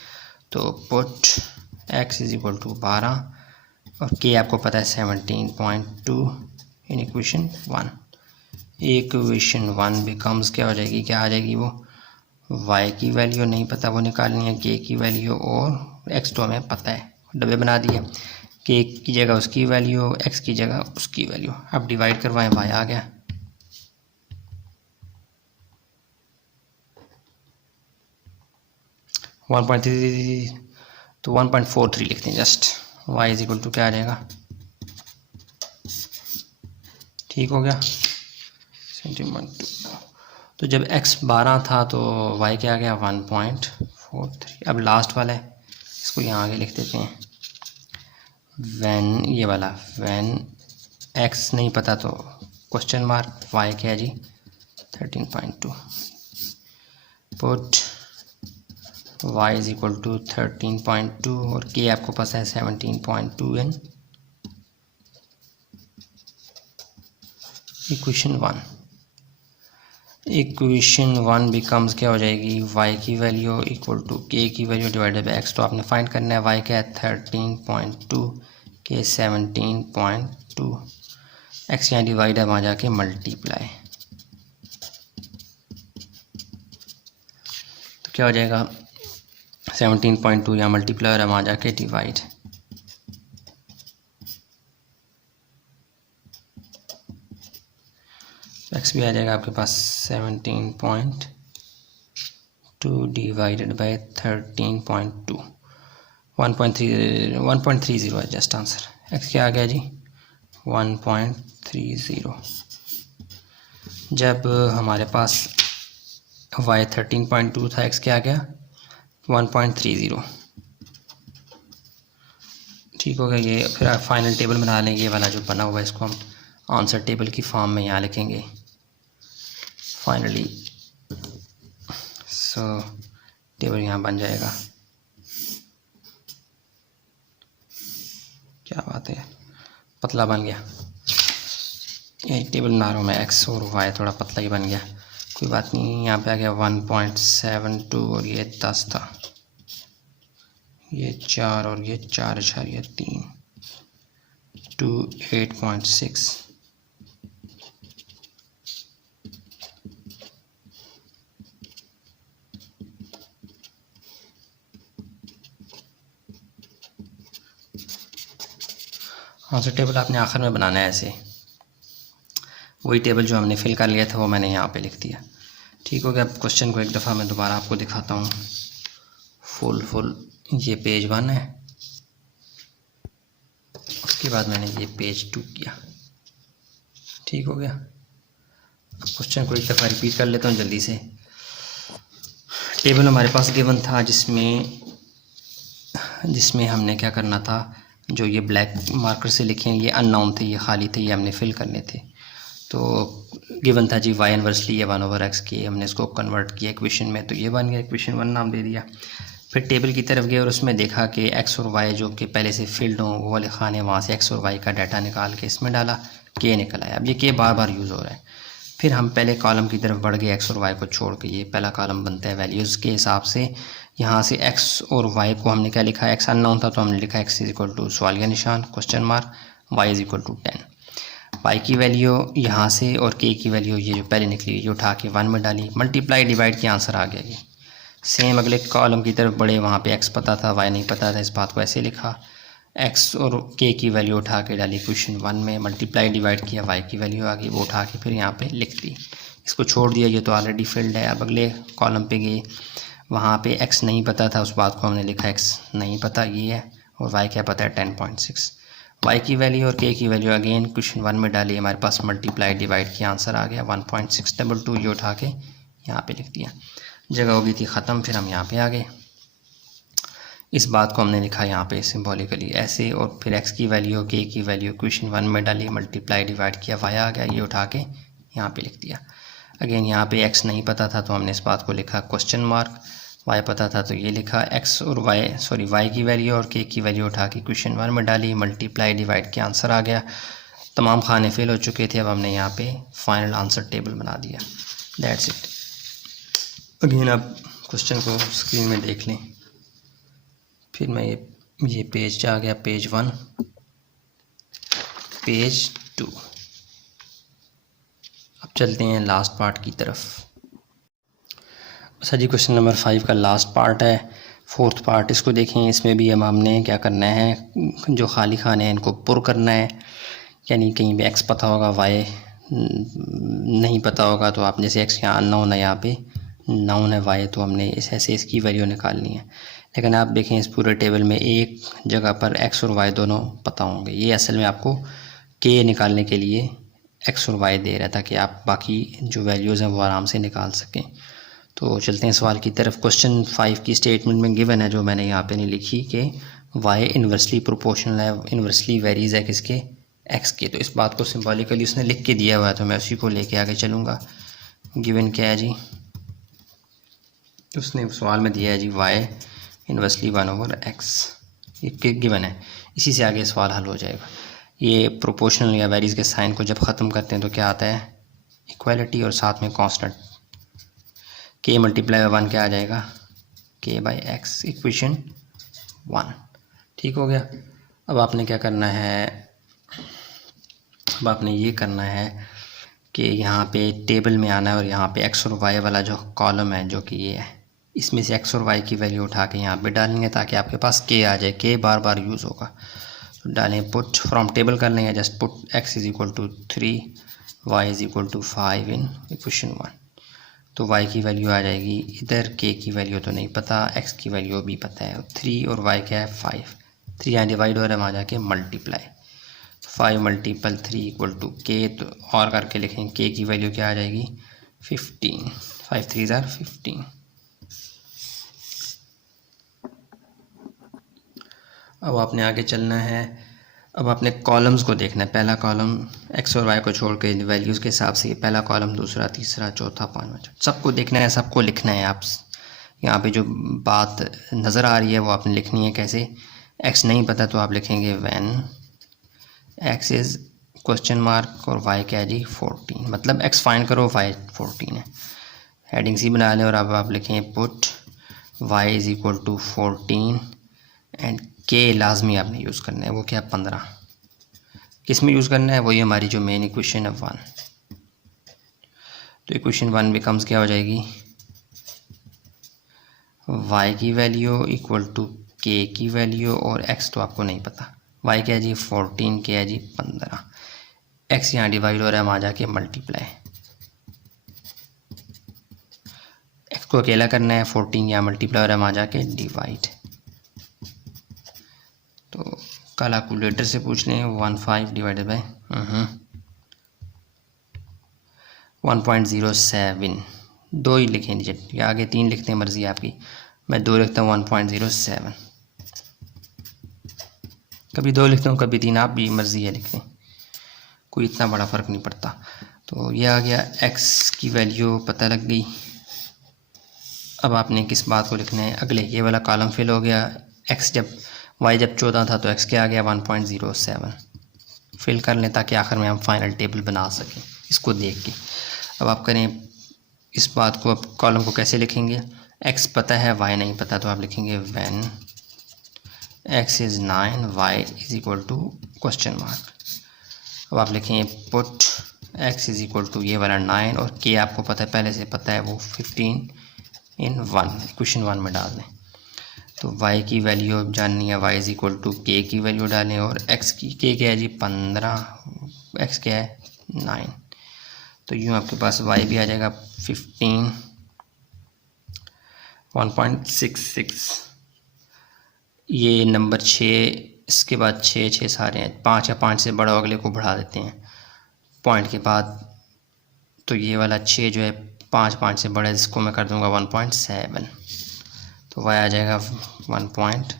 तो put x is equal to 12 और के आपको पता है 17.2 इन इक्वेशन 1। इक्वेशन 1 बिकम्स क्या हो जाएगी, क्या आ जाएगी, वो वाई की वैल्यू नहीं पता वो निकालनी है, के की वैल्यू और एक्स तो हमें पता है, डब्बे बना दिए, के की जगह उसकी वैल्यू, एक्स की जगह उसकी वैल्यू। अब डिवाइड करवाएं, वाई आ गया 1.3, तो 1.43 लिखते हैं just. y is equal to क्या आ जाएगा, ठीक हो गया सेंटीमीटर। तो जब x 12 था तो y क्या आ गया 1.43। अब लास्ट वाला है, इसको यहाँ आगे लिख देते हैं, वैन ये वाला, वैन x नहीं पता तो क्वेश्चन मार्क, y क्या है जी 13.2, put y is equal to 13.2 और k आपको पता है 17.2 इन इक्वेशन 1। इक्वेशन 1 बिकम्स क्या हो जाएगी, y की वैल्यू इक्वल टू k की वैल्यू डिवाइडेड बाई x। तो आपने फाइंड करना है, y क्या है 13.2, k 17.2, x यहाँ डिवाइड है वहाँ जाके मल्टीप्लाई। तो क्या हो जाएगा 17.2 यहाँ मल्टीप्लाई और वहाँ जाके डिवाइड। एक्स भी आ जाएगा आपके पास 17.2 डिवाइडेड बाई 13.2, 1.30 है जस्ट आंसर। एक्स क्या आ गया जी 1.30। जब हमारे पास y 13.2 था, एक्स क्या आ गया 1.30, ठीक हो गया। ये फिर आप फाइनल टेबल बना लेंगे, ये वाला जो बना हुआ है इसको हम आंसर टेबल की फॉर्म में यहाँ लिखेंगे फाइनली। सो टेबल यहाँ बन जाएगा, क्या बात है, पतला बन गया। ये टेबल बना रहा हूँ मैं, एक्स और वाई थोड़ा पतला ही बन गया, कोई बात नहीं। यहाँ पे आ गया 1.72 और ये 10 था, ये 4 और ये 4.3 to 8.6। आंसर टेबल आपने आखिर में बनाना है ऐसे, वही टेबल जो हमने फिल कर लिया था वो मैंने यहाँ पे लिख दिया, ठीक हो गया। अब क्वेश्चन को एक दफ़ा मैं दोबारा आपको दिखाता हूँ फुल। ये पेज 1 है, उसके बाद मैंने ये पेज 2 किया, ठीक हो गया। अब क्वेश्चन को एक दफ़ा रिपीट कर लेता हूँ जल्दी से। टेबल हमारे पास गिवन था जिसमें हमने क्या करना था, जो ये ब्लैक मार्कर से लिखे हैं ये अननोन थे, ये खाली थे, ये हमने फिल करने थे। तो गिवन था जी y इनवर्सली ये 1/x के, हमने इसको कन्वर्ट किया इक्वेशन में, तो ये बन गया इक्वेशन 1 नाम दे दिया। फिर टेबल की तरफ गए और उसमें देखा कि एक्स और वाई जो कि पहले से फिल्ड हों वो वाले खाने, वहाँ से एक्स और वाई का डाटा निकाल के इसमें डाला, के निकल आया। अब ये के बार बार यूज़ हो रहा है। फिर हम पहले कॉलम की तरफ बढ़ गए, एक्स और वाई को छोड़ के। ये पहला कॉलम बनता है वैल्यूज़ के हिसाब से। यहाँ से एक्स और वाई को हमने क्या लिखा, एक्स अननोन था तो हमने लिखा एक्स इज इक्वल टू सवालिया निशान question mark, y is equal to 10। Y की वैल्यू यहाँ से और के की वैल्यू ये जो पहले निकली ये उठा के 1 में डाली, मल्टीप्लाई डिवाइड के आंसर आ गया ये। सेम अगले कॉलम की तरफ बढ़े, वहाँ पे एक्स पता था वाई नहीं पता था, इस बात को ऐसे लिखा, एक्स और के की वैल्यू उठा के डाली क्वेश्चन 1 में, मल्टीप्लाई डिवाइड किया, वाई की वैल्यू आ गई, वो उठा के फिर यहाँ पे लिख दी। इसको छोड़ दिया, ये तो ऑलरेडी फिल्ड है। अब अगले कॉलम पे गए, वहाँ पे एक्स नहीं पता था, उस बात को हमने लिखा एक्स नहीं पता ये है, और वाई क्या पता है 10.6। वाई की वैल्यू और के की वैल्यू अगेन क्वेश्चन 1 में डाली, हमारे पास मल्टीप्लाई डिवाइड किया, आंसर आ गया 1.622, ये उठा के यहाँ पे लिख दिया। जगह हो गई थी ख़त्म, फिर हम यहाँ पे आ गए। इस बात को हमने लिखा यहाँ पे सिंबॉलिकली ऐसे, और फिर एक्स की वैल्यू के की वैल्यू क्वेश्चन 1 में डाली, मल्टीप्लाई डिवाइड किया, वाई आ गया, ये उठा के यहाँ पे लिख दिया। अगेन यहाँ पे एक्स नहीं पता था तो हमने इस बात को लिखा क्वेश्चन मार्क, वाई पता था तो ये लिखा, एक्स और वाई की वैल्यू और के की वैल्यू उठा के क्वेश्चन 1 में डाली, मल्टीप्लाई डिवाइड के आंसर आ गया। तमाम खाने फेल हो चुके थे, अब हमने यहाँ पे फाइनल आंसर टेबल बना दिया। That's it. अगेन आप क्वेश्चन को स्क्रीन में देख लें। फिर मैं ये पेज आ गया, पेज 1, पेज 2। अब चलते हैं लास्ट पार्ट की तरफ। अच्छा जी, क्वेश्चन नंबर 5 का लास्ट पार्ट है, फोर्थ पार्ट। इसको देखें, इसमें भी हमने क्या करना है, जो खाली खाने हैं इनको पुर करना है। यानी कहीं भी एक्स पता होगा, वाई नहीं पता होगा, तो आप जैसे एक्स यहाँ अननोन है, यहाँ पे नाउन है वाई, तो हमने ऐसे इसकी वैल्यू निकालनी है। लेकिन आप देखें इस पूरे टेबल में एक जगह पर एक्स और वाई दोनों पता होंगे। ये असल में आपको के निकालने के लिए एक्स और वाई दे रहा था कि आप बाकी जो वैल्यूज़ हैं वो आराम से निकाल सकें। तो चलते हैं सवाल की तरफ। क्वेश्चन 5 की स्टेटमेंट में गिवन है, जो मैंने यहाँ पे नहीं लिखी, कि वाई इन्वर्सली प्रोपोर्शनल है, इन्वर्सली वेरीज है किसके, एक्स के। तो इस बात को सिंबॉलिकली उसने लिख के दिया हुआ है, तो मैं उसी को लेके आगे चलूँगा। गिवन क्या है जी, उसने सवाल में दिया है जी वाई इन्वर्सली 1/x, ये गिवन है, इसी से आगे सवाल हल हो जाएगा। ये प्रोपोर्शनल या वेरीज के साइन को जब ख़त्म करते हैं तो क्या आता है, इक्वालिटी, और साथ में कांस्टेंट के मल्टीप्लाई बाई 1 क्या आ जाएगा, के बाई एक्स, इक्वेशन 1। ठीक हो गया। अब आपने क्या करना है, अब आपने ये करना है कि यहाँ पे टेबल में आना है, और यहाँ पे एक्स और वाई वाला जो कॉलम है, जो कि ये है, इसमें से एक्स और वाई की वैल्यू उठा के यहाँ पे डालेंगे, ताकि आपके पास के आ जाए। के बार बार यूज़ होगा, तो डालें, पुट फ्रॉम टेबल कर लेंगे, just put x is equal to 3, y is equal to 5 in equation 1। तो y की वैल्यू आ जाएगी इधर, k की वैल्यू तो नहीं पता, x की वैल्यू भी पता है 3, और y क्या है 5। 3 यहाँ डिवाइड हो रहा है, वहाँ जाके multiply, 5 multiple 3 equal to k। तो और करके लिखेंगे, k की वैल्यू क्या आ जाएगी 15, 5 3 ज़ार 15। अब आपने आगे चलना है। अब आपने कॉलम्स को देखना है। पहला कॉलम एक्स और वाई को छोड़ के वैल्यूज़ के हिसाब से, पहला कॉलम, दूसरा, तीसरा, चौथा, पाँचवा, सबको देखना है, सबको लिखना है। आप यहाँ पे जो बात नज़र आ रही है वो आपने लिखनी है। कैसे, एक्स नहीं पता तो आप लिखेंगे when x is question mark, और वाई क्या है जी 14, मतलब एक्स फाइंड करो, वाई 14 है। हेडिंग सी बना लें, और अब आप लिखें put y is equal to 14 and के लाजमी आपने यूज़ करना है, वो क्या 15। किस में यूज़ करना है, वही हमारी जो मेन इक्वेशन है 1। तो इक्वेशन 1 बिकम्स क्या हो जाएगी, y की वैल्यू इक्वल टू k की वैल्यू, और x तो आपको नहीं पता, y क्या है जी 14, k है जी 15। x यहाँ डिवाइड हो रहा है, वहाँ जाके मल्टीप्लाई, x को अकेला करना है, 14 यहाँ मल्टीप्लाई हो रहा है, वहाँ जाके डिवाइड। तो कैलकुलेटर से पूछ लें, 15 डिवाइडेड बाई 1.07, 2 ही लिखें डिजिट, या आगे 3 लिखते हैं, मर्ज़ी आपकी। मैं 2 लिखता हूँ 1.07, कभी 2 लिखता हूँ कभी 3, आप भी मर्ज़ी है लिखें, कोई इतना बड़ा फ़र्क नहीं पड़ता। तो ये आ गया, x की वैल्यू पता लग गई। अब आपने किस बात को लिखना है, अगले ये वाला कॉलम फिल हो गया। एक्स जब वाई जब 14 था तो एक्स क्या आ गया 1.07 फिल कर लें ताकि आखिर में हम फाइनल टेबल बना सकें इसको देख के। अब आप करें इस बात को, अब कॉलम को कैसे लिखेंगे, एक्स पता है वाई नहीं पता, तो आप लिखेंगे when x is 9 y is equal to question mark. अब आप लिखेंगे put x is equal to ये वाला 9 और के आपको पता है पहले से पता है वो 15 इन 1 इक्वेशन 1 में डाल दें। तो y की वैल्यू अब जाननी है, y इज़ इक्वल टू के की वैल्यू डालें और x की, के क्या है जी 15, x क्या है 9, तो यूँ आपके पास y भी आ जाएगा 15 1.66। ये नंबर 6, इसके बाद 6 सारे हैं, 5 या 5 से बड़ा अगले को बढ़ा देते हैं पॉइंट के बाद, तो ये वाला 6 जो है 5 से बड़ा है, इसको मैं कर दूंगा 1.7, तो y आ जाएगा 1.7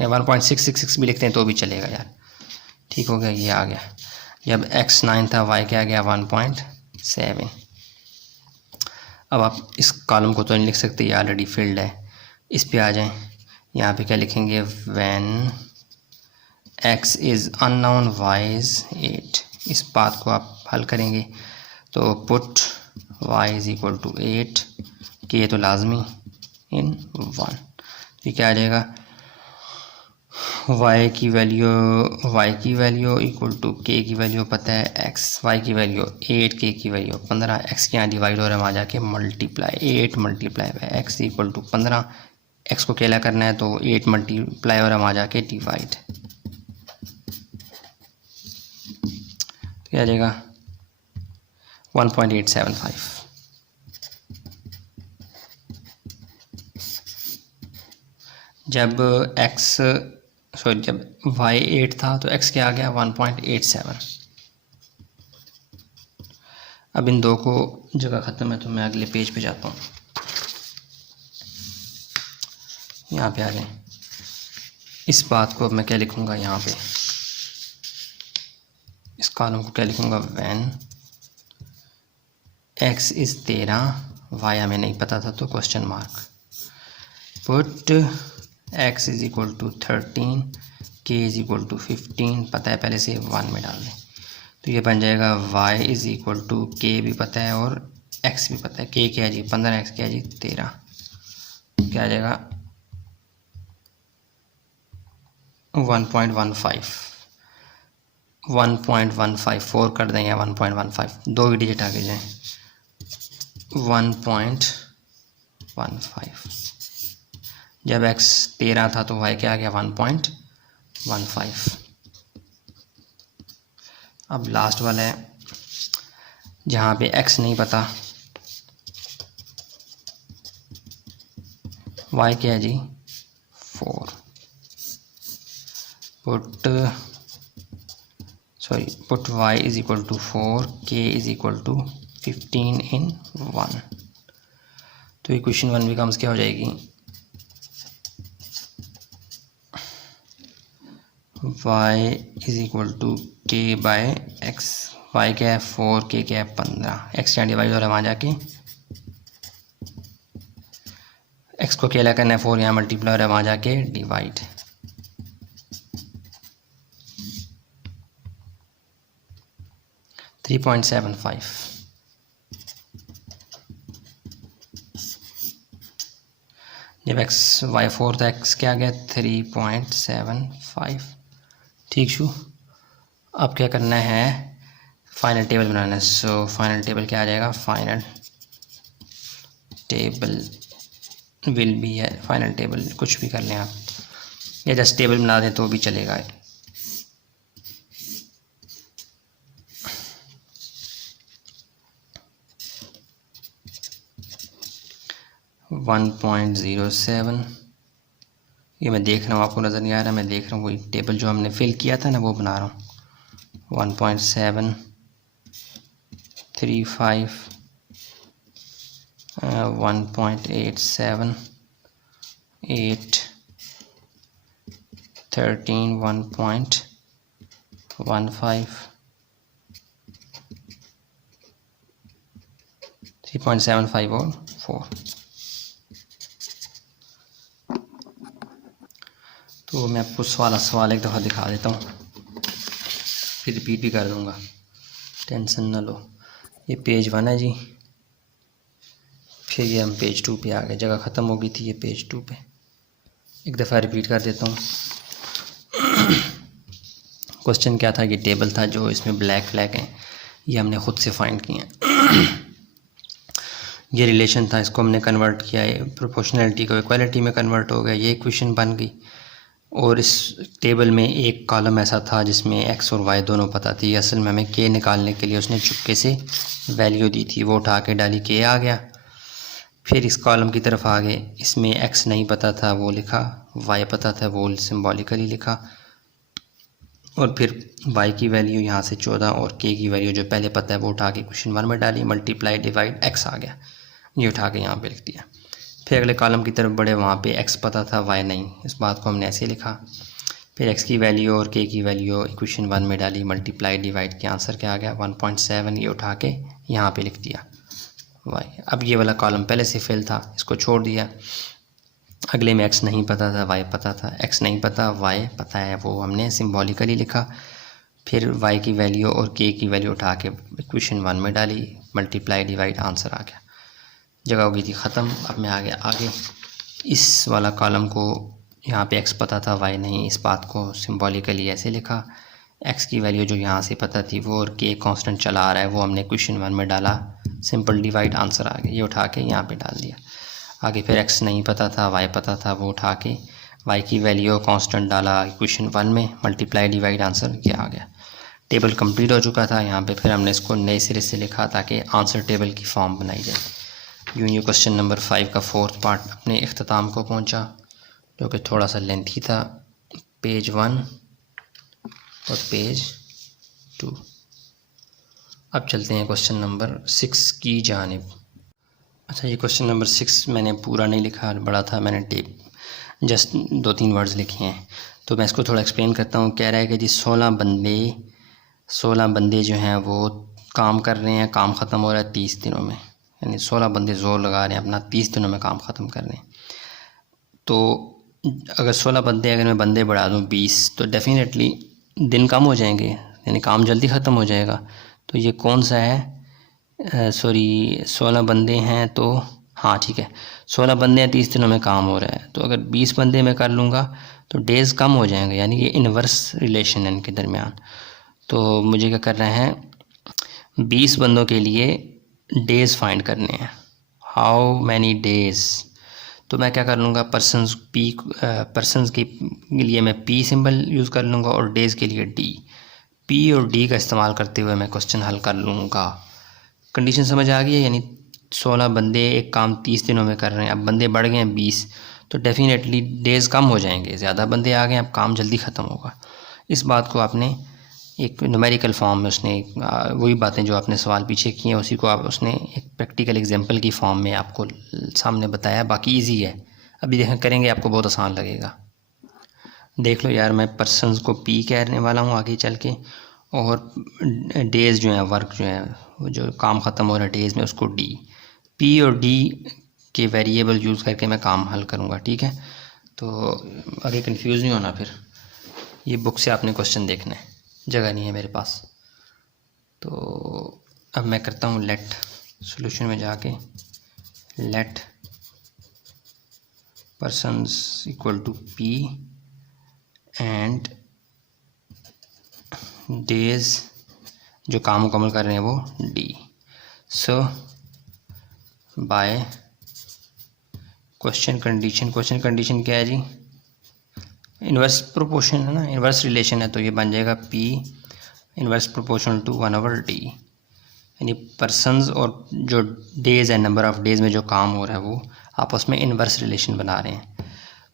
या 1.666 भी लिखते हैं तो भी चलेगा यार, ठीक हो गया। ये आ गया, जब x 9 था y क्या आ गया 1.7। अब आप इस कॉलम को तो नहीं लिख सकते, ये ऑलरेडी फिल्ड है, इस पे आ जाएं। यहाँ पे क्या लिखेंगे, when x is unknown y is 8। इस बात को आप हल करेंगे तो put y is equal to 8, कि ये तो लाजमी इन 1, तो क्या आ जाएगा y की वैल्यू इक्वल टू k की वैल्यू पता है x, y की वैल्यू 8, k की वैल्यू 15, x के यहाँ डिवाइड हो रहा है वहाँ जाके multiply 8 multiply by x equal to 15, x को अकेला करना है तो 8 मल्टीप्लाई हो रहा है वहाँ जाके डिवाइड, तो क्या आ जाएगा 1.875। जब y 8 था तो x क्या आ गया 1.87। अब इन दो को जगह ख़त्म है तो मैं अगले पेज पे जाता हूँ, यहाँ पे आ जाए। इस बात को अब मैं क्या लिखूँगा, यहाँ पे इस कॉलम को क्या लिखूँगा, व्हेन x इज़ 13 y हमें नहीं पता था तो question mark, put x is equal to 13, k is equal to 15 पता है पहले से 1 में डाल दें, तो ये बन जाएगा y is equal to k भी पता है और x भी पता है, k क्या है जी 15, x क्या है जी 13, क्या आ जाएगा 1.15 कर दें या 1.15, दो ही डिजिट आगे जाएं, 1.15। जब x 13 था तो y क्या आ गया 1.15। अब लास्ट वाला है जहाँ पे x नहीं पता, y क्या है जी 4, put y is equal to 4, k is equal to 15 in 1, तो इक्वेशन 1 बिकम्स क्या हो जाएगी, y is equal to k by x, y क्या है 4, k क्या है 15, x यहाँ डिवाइड हो रहा है वहाँ जाके x को अकेला करना है, 4 यहाँ मल्टीप्लाई हो रहा है वहाँ जाके डिवाइड, थ्री 3.75। जब x y 4 था x क्या आ गया 3.75, ठीक शू। अब क्या करना है, फाइनल टेबल बनाना है, सो फाइनल टेबल क्या आ जाएगा, फाइनल टेबल विल बी है, फाइनल टेबल कुछ भी कर लें आप या जस्ट टेबल बना दें तो भी चलेगा। 1.07, ये मैं देख रहा हूँ, आपको नज़र नहीं आ रहा, मैं देख रहा हूँ वही टेबल जो हमने फिल किया था ना वो बना रहा हूँ। 1.735 1.87 8 13 1.15 3.75 और 4। तो मैं आपको सवाल एक दफ़ा दिखा देता हूँ, फिर रिपीट भी कर दूँगा, टेंशन ना लो। ये पेज 1 है जी, फिर ये हम पेज 2 पे आ गए, जगह ख़त्म हो गई थी ये पेज 2 पे। एक दफ़ा रिपीट कर देता हूँ। क्वेश्चन क्या था, ये टेबल था जो इसमें ब्लैक हैं, ये हमने ख़ुद से फाइंड किए हैं। ये रिलेशन था, इसको हमने कन्वर्ट किया है, प्रोपोर्शनैलिटी को इक्वालिटी में कन्वर्ट हो गया, ये इक्वेशन बन गई। और इस टेबल में एक कॉलम ऐसा था जिसमें एक्स और वाई दोनों पता थी। असल में हमें के निकालने के लिए उसने चुपके से वैल्यू दी थी, वो उठा के डाली, के आ गया। फिर इस कॉलम की तरफ आ गए, इसमें एक्स नहीं पता था वो लिखा, वाई पता था वो सिंबॉलिकली लिखा, और फिर y की वैल्यू यहाँ से 14 और k की वैल्यू जो पहले पता है वो उठा के क्वेश्चन 1 में डाली, मल्टीप्लाई डिवाइड x आ गया, ये उठा के यहाँ पे लिख दिया। फिर अगले कॉलम की तरफ बढ़े, वहाँ पे x पता था y नहीं, इस बात को हमने ऐसे लिखा। फिर x की वैल्यू और k की वैल्यू इक्वेशन 1 में डाली, मल्टीप्लाई डिवाइड के आंसर क्या आ गया 1.7, ये उठा के यहाँ पर लिख दिया y। अब ये वाला कॉलम पहले से फिल था, इसको छोड़ दिया। अगले में x नहीं पता था, y पता था, x नहीं पता, y पता है, वो हमने सिंबॉलिकली लिखा। फिर y की वैल्यू और k की वैल्यू उठा के इक्वेशन 1 में डाली, मल्टीप्लाई डिवाइड, आंसर आ गया, जगह हो गई थी ख़त्म। अब मैं आगे इस वाला कॉलम को, यहाँ पे x पता था y नहीं, इस बात को सिंबॉलिकली ऐसे लिखा। x की वैल्यू जो यहाँ से पता थी वो, और k कांस्टेंट चला आ रहा है, वो हमने इक्वेशन 1 में डाला, सिंपल डिवाइड, आंसर आ गया, ये उठा के यहाँ पे डाल दिया। आगे फिर x नहीं पता था, y पता था, वो उठा के y की वैल्यू कांस्टेंट डाला इक्वेशन 1 में, मल्टीप्लाई डिवाइड, आंसर ये आ गया। टेबल कंप्लीट हो चुका था। यहाँ पे फिर हमने इसको नए सिरे से लिखा ताकि आंसर टेबल की फॉर्म बनाई जाए। यूँ क्वेश्चन नंबर 5 का 4th पार्ट अपने इख्तिताम को पहुँचा, जो कि थोड़ा सा लेंथी था, पेज 1 और पेज 2। अब चलते हैं क्वेश्चन नंबर 6 की जानिब। अच्छा, ये क्वेश्चन नंबर 6 मैंने पूरा नहीं लिखा, बड़ा था, मैंने जस्ट 2-3 वर्ड्स लिखे हैं, तो मैं इसको थोड़ा एक्सप्लेन करता हूँ। कह रहा है कि जी 16 बंदे जो हैं वो काम कर रहे हैं, काम ख़त्म हो रहा है 30 दिनों में, यानी 16 बंदे ज़ोर लगा रहे हैं अपना 30 दिनों में काम ख़त्म कर रहे हैं। तो अगर 16 बंदे, अगर मैं बंदे बढ़ा दूँ 20, तो डेफिनेटली दिन कम हो जाएंगे, यानी काम जल्दी ख़त्म हो जाएगा। तो ये कौन सा है, 16 बंदे हैं, तो हाँ ठीक है, 16 बंदे हैं, 30 दिनों में काम हो रहा है। तो अगर 20 बंदे मैं कर लूँगा तो डेज़ कम हो जाएंगे, यानी ये इन्वर्स रिलेशन है इनके दरमियान। तो मुझे क्या करना है, 20 बंदों के लिए डेज़ फाइंड करने हैं, हाउ मैनी डेज़। तो मैं क्या कर लूँगा, पर्सनस के लिए मैं P सिंबल यूज़ कर लूँगा और डेज़ के लिए D। P और D का इस्तेमाल करते हुए मैं क्वेश्चन हल कर लूँगा। कंडीशन समझ आ गई है, यानी 16 बंदे एक काम 30 दिनों में कर रहे हैं, अब बंदे बढ़ गए हैं 20, तो डेफिनेटली डेज़ कम हो जाएंगे, ज़्यादा बंदे आ गए, अब काम जल्दी ख़त्म होगा। इस बात को आपने एक न्यूमेरिकल फॉर्म में, उसने वही बातें जो आपने सवाल पीछे किए हैं उसी को आप उसने एक प्रैक्टिकल एग्जांपल की फॉर्म में आपको सामने बताया। बाकी इजी है, अभी देखें करेंगे आपको बहुत आसान लगेगा। देख लो यार, मैं पर्सनस को P कहने वाला हूँ आगे चल के, और डेज़ जो हैं, वर्क जो है, वो जो काम ख़त्म हो रहा है डेज़ में, उसको D। P और D के वेरिएबल यूज़ करके मैं काम हल करूँगा, ठीक है। तो आगे कंफ्यूज नहीं होना, फिर ये बुक से आपने क्वेश्चन देखना है, जगह नहीं है मेरे पास। तो अब मैं करता हूँ लेट, सॉल्यूशन में जाके let persons equal to P and days जो काम मुकम्मल कर रहे हैं वो D। So by question condition क्या है जी, इन्वर्स प्रोपोर्शन है ना, इन्वर्स रिलेशन है, तो ये बन जाएगा P inverse proportional to 1/D, यानी पर्सनस और जो डेज़ है, नंबर ऑफ़ डेज़ में जो काम हो रहा है वो आपस में इन्वर्स रिलेशन बना रहे हैं।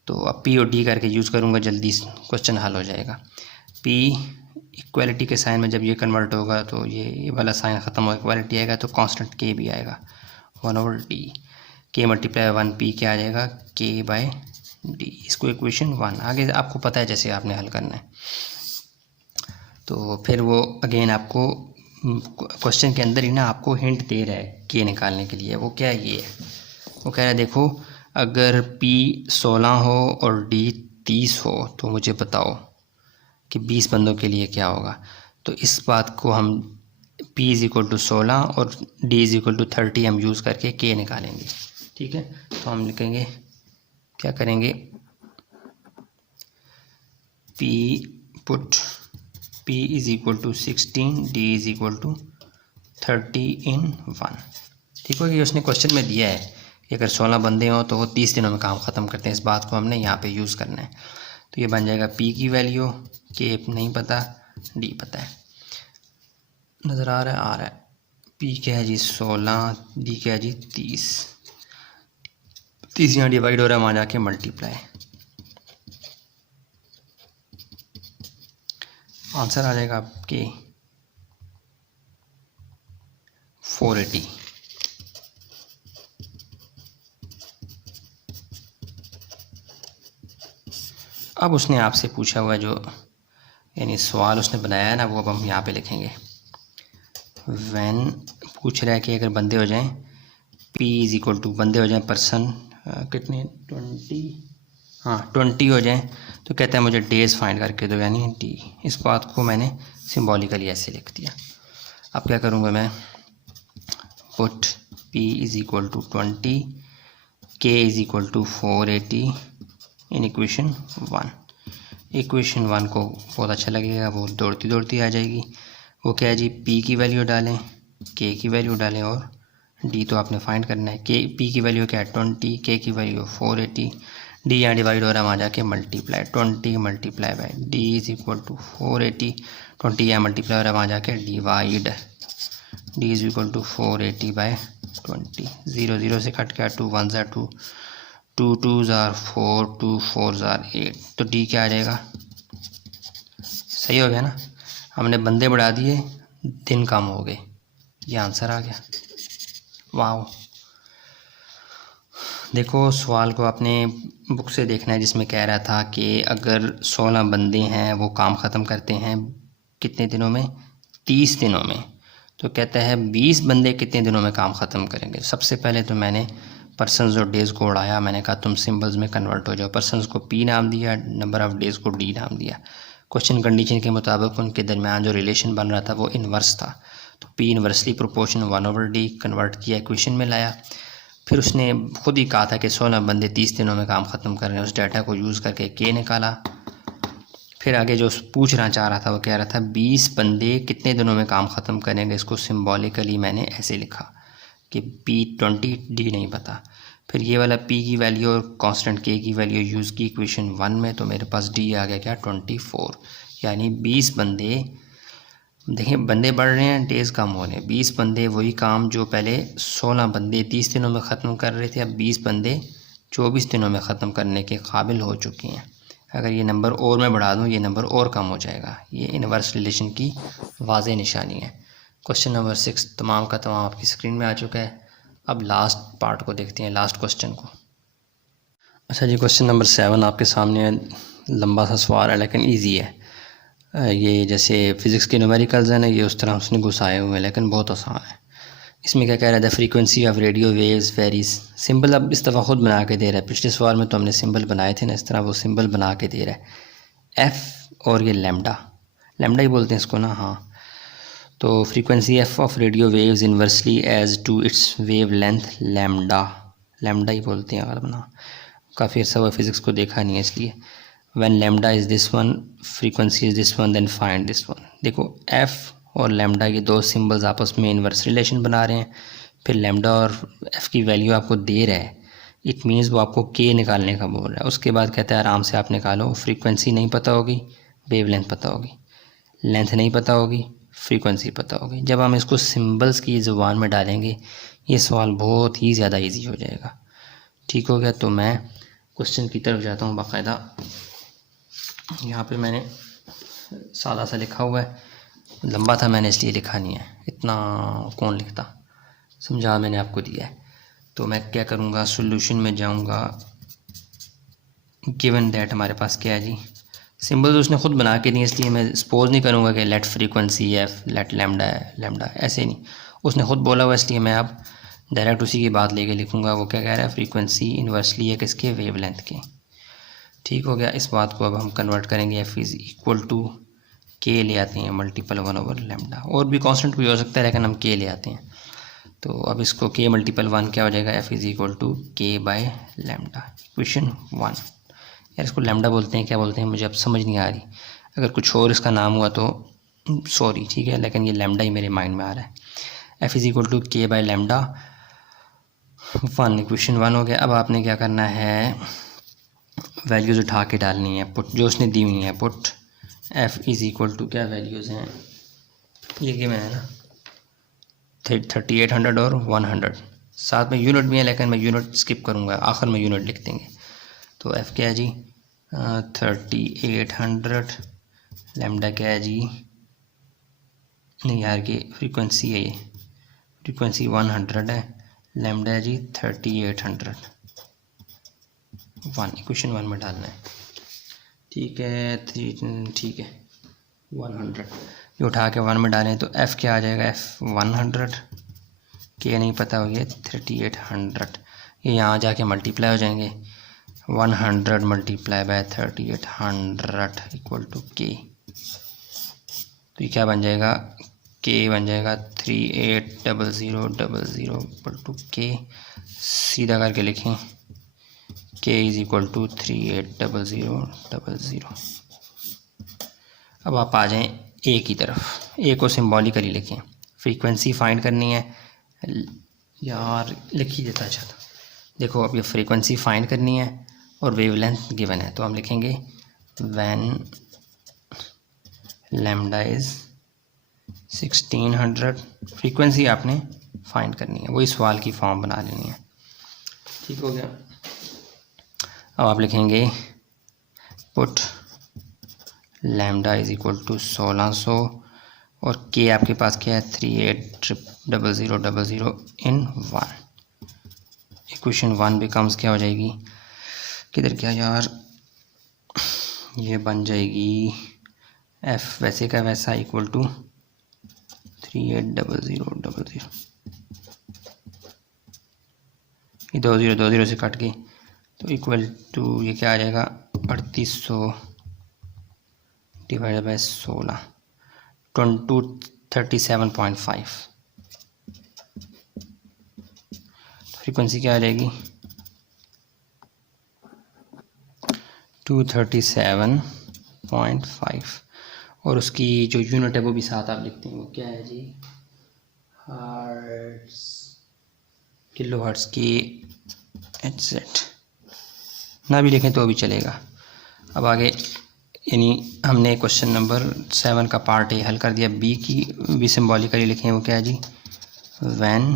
तो अब P और D करके यूज़ करूँगा, जल्दी क्वेश्चन हल हो जाएगा। P इक्वालिटी के साइन में जब ये कन्वर्ट होगा तो ये वाला साइन ख़त्म हो, इक्वालिटी आएगा तो कांस्टेंट K भी आएगा 1/D, K मल्टीप्लाई 1P क्या आ जाएगा K/D। इसको इक्वेशन 1, आगे आपको पता है जैसे आपने हल करना है। तो फिर वो अगेन आपको क्वेश्चन के अंदर ही ना आपको हिंट दे रहा है K निकालने के लिए। वो क्या है, ये है, वो कह रहा है देखो, अगर P 16 हो और D 30 हो तो मुझे बताओ कि 20 बंदों के लिए क्या होगा। तो इस बात को हम P इज़ इक्वल टू 16 और D इज़ इक्वल टू 30 हम यूज़ करके K निकालेंगे। ठीक है, तो हम लिखेंगे, क्या करेंगे, P put P is equal to 16, D is equal to 30 in 1। ठीक हो, कि उसने क्वेश्चन में दिया है कि अगर 16 बंदे हों तो वो 30 दिनों में काम ख़त्म करते हैं। इस बात को हमने यहाँ पे यूज़ करना है। तो ये बन जाएगा P की वैल्यू, K नहीं पता, D पता है। नज़र आ रहा है, आ रहा है। P क्या है जी 16, D क्या है जी 30। 30 यहाँ डिवाइड हो रहा है, वहाँ जाके मल्टीप्लाई, आंसर आ जाएगा आपके 480। अब उसने आपसे पूछा हुआ जो यानी सवाल उसने बनाया है ना, वो अब हम यहाँ पे लिखेंगे। व्हेन पूछ रहा है कि अगर बंदे हो जाएं, P इज़ इक्वल टू बंदे हो जाएं पर्सन कितने 20, हाँ 20 हो जाएं, तो कहता है मुझे डेज़ फाइंड करके दो, यानी D। इस बात को मैंने सिम्बॉलिकली ऐसे लिख दिया। अब क्या करूँगा मैं, put P is equal to 20, K is equal to 480 in equation 1। Equation 1 को बहुत अच्छा लगेगा, वो दौड़ती दौड़ती आ जाएगी। वो क्या है जी, P की वैल्यू डालें, K की वैल्यू डालें और D तो आपने फाइंड करना है। P की वैल्यू क्या है 20, K की वैल्यू 480, D यहाँ डिवाइड हो रहा है, वहाँ जाके multiply, 20 multiply by D is equal to 480, 20 यहाँ मल्टीप्लाई हो रहा है, वहाँ जाके divide, D is equal to 480 by 20। 0 0 से कट गया, 2 1 ज़ार 2, 2 2 ज़ार 4, 2 4 ज़ार 8, तो D क्या आ जाएगा, सही हो गया ना। हमने बंदे बढ़ा दिए, दिन कम हो गए, ये आंसर आ गया। वाह, देखो सवाल को आपने बुक से देखना है, जिसमें कह रहा था कि अगर 16 बंदे हैं वो काम ख़त्म करते हैं कितने दिनों में, 30 दिनों में। तो कहता है 20 बंदे कितने दिनों में काम ख़त्म करेंगे। सबसे पहले तो मैंने पर्सनस और डेज़ को उड़ाया, मैंने कहा तुम सिंबल्स में कन्वर्ट हो जाओ। पर्सनस को P नाम दिया, नंबर ऑफ़ डेज़ को D नाम दिया। क्वेश्चन कंडीशन के मुताबिक उनके दरमियान जो रिलेशन बन रहा था वो इन्वर्स था, तो P inversely proportion 1/D convert किया, इक्वेशन में लाया। फिर उसने खुद ही कहा था कि 16 बंदे 30 दिनों में काम ख़त्म कर रहे हैं, उस डाटा को यूज़ करके K निकाला। फिर आगे जो पूछना चाह रहा था वो कह रहा था 20 बंदे कितने दिनों में काम ख़त्म करेंगे। इसको सिम्बॉलिकली मैंने ऐसे लिखा कि P20, D नहीं पता। फिर ये वाला P की वैल्यू और कांस्टेंट K की वैल्यू यूज़ की इक्वेशन 1 में, तो मेरे पास D आ गया क्या 24, यानी 20 बंदे, देखिए बंदे बढ़ रहे हैं, डेज़ कम हो रहे हैं। 20 बंदे वही काम जो पहले 16 बंदे 30 दिनों में ख़त्म कर रहे थे, अब 20 बंदे 24 दिनों में ख़त्म करने के काबिल हो चुके हैं। अगर ये नंबर और मैं बढ़ा दूँ, ये नंबर और कम हो जाएगा। ये इनवर्स रिलेशन की वाज़ेह निशानी है। क्वेश्चन नंबर 6 तमाम का तमाम आपकी स्क्रीन में आ चुका है। अब लास्ट पार्ट को देखते हैं, लास्ट क्वेश्चन को। अच्छा जी, क्वेश्चन नंबर 7 आपके सामने लंबा सा सवाल है लेकिन ईजी है। ये जैसे फ़िज़िक्स के न्यूमेरिकल्स हैं ना, ये उस तरह उसने घुसाए हुए हैं, लेकिन बहुत आसान है। इसमें क्या कह रहा है, the frequency of radio waves varies. Symbol अब इस दफ़ा खुद बना के दे रहा है, पिछले सवाल में तो हमने सिंबल बनाए थे ना, इस तरह वो सिंबल बना के दे रहा है। एफ़ और ये लैम्डा, लैम्डा ही बोलते हैं इसको ना, हाँ। तो frequency F of radio waves inversely as to its wavelength lambda, lambda ही बोलते हैं अगर ना, काफ़ी अर्सा हुआ फ़िज़िक्स को देखा नहीं है इसलिए। when lambda is this one, frequency is this one, then find this one। देखो f और lambda ये दो सिंबल्स आपस में इन्वर्स रिलेशन बना रहे हैं। फिर lambda और f की वैल्यू आपको दे रहा है, इट मीन्स वो आपको k निकालने का बोल रहा है। उसके बाद कहता है आराम से आप निकालो, फ्रीक्वेंसी नहीं पता होगी, वेव लेंथ पता होगी, लेंथ नहीं पता होगी, फ्रीक्वेंसी पता होगी। जब हम इसको सिंबल्स की ज़ुबान में डालेंगे ये सवाल बहुत ही ज़्यादा ईजी हो जाएगा। ठीक हो गया, तो मैं क्वेश्चन की तरफ जाता हूँ बाकायदा। यहाँ पे मैंने सादा सा लिखा हुआ है, लंबा था मैंने इसलिए लिखा नहीं है, इतना कौन लिखता, समझा मैंने आपको दिया है। तो मैं क्या करूँगा, सॉल्यूशन में जाऊँगा। गिवन दैट हमारे पास क्या है जी, सिंबल्स उसने खुद बना के दिए, इसलिए मैं सपोज नहीं करूँगा कि let frequency f, let lambda है, लैम्डा ऐसे नहीं, उसने खुद बोला हुआ, इसलिए मैं अब डायरेक्ट उसी की बात लेके लिखूँगा। वो क्या कह रहा है, फ्रीक्वेंसी इन्वर्सली है किसके, वेव लेंथ के। ठीक हो गया। इस बात को अब हम कन्वर्ट करेंगे, एफ इज़ इक्वल टू के ले आते हैं मल्टीपल 1/λ। और भी कांस्टेंट कोई हो सकता है लेकिन हम के ले आते हैं। तो अब इसको के मल्टीपल 1 क्या हो जाएगा, एफ इज़ इक्वल टू के बाय लैम्डा, इक्वेशन 1। यार इसको लैम्डा बोलते हैं क्या बोलते हैं मुझे अब समझ नहीं आ रही, अगर कुछ और इसका नाम हुआ तो सॉरी, ठीक है, लेकिन ये लैम्डा ही मेरे माइंड में आ रहा है। एफ इज़ इक्वल टू के बाय लैम्डा 1, इक्वेशन 1 हो गया। अब आपने क्या करना है, वैल्यूज़ उठा के डालनी है, पुट जो उसने दी हुई है, put f is equal to क्या वैल्यूज़ हैं, ये कि मैं है ना 3800 और 100, साथ में यूनिट भी है लेकिन मैं यूनिट स्किप करूँगा, आखिर में यूनिट लिख देंगे। तो एफ़ क्या है जी 3800, लैम्डा क्या है जी, नहीं यार की फ्रीक्वेंसी है, ये फ्रीक्वेंसी 100 है, लैम्डा है जी 3800, 1 इक्वेशन 1 में डालना है। ठीक है, ठीक है 100 ये उठा के 1 में डालें तो एफ़ क्या आ जाएगा, एफ़ 100, के नहीं पता हो गया 3800, ये यहाँ जाके मल्टीप्लाई हो जाएंगे, 100 मल्टीप्लाई बाय 3800 इक्वल टू के। तो ये क्या बन जाएगा, के बन जाएगा 380000 इक्वल टू के, सीधा करके लिखें के इज़ इक्वल टू 380000। अब आप आ जाएं ए की तरफ, ए को सिम्बॉलिकली लिखें, फ्रीक्वेंसी फाइंड करनी है यार, लिख ही देता अच्छा था। देखो अब ये फ्रीक्वेंसी फाइंड करनी है और वेवलेंथ गिवन है, तो हम लिखेंगे व्हेन लैम्डा इज़ 1600, फ्रीक्वेंसी आपने फाइंड करनी है, वही सवाल की फॉर्म बना लेनी है। ठीक हो गया। अब आप लिखेंगे put lambda is equal to 1600 और के आपके पास क्या है 380000 इन 1, इक्वेशन 1 बिकम्स क्या हो जाएगी, किधर क्या यार, ये बन जाएगी एफ वैसे का वैसा इक्वल टू 380000, ये 20 से कट के, तो इक्वल टू ये क्या आ जाएगा 3800 डिवाइडेड बाय 16, 237.5, फ्रीक्वेंसी क्या आ जाएगी 237.5, और उसकी जो यूनिट है वो भी साथ आप लिखते हैं, वो क्या है जी हर्ट्स, किलो हर्ट्स की एटसेट, ना भी लिखें तो भी चलेगा। अब आगे यानी हमने क्वेश्चन नंबर 7 का पार्ट ए हल कर दिया, बी की भी सिम्बॉलिकली लिखें, वो क्या है जी व्हेन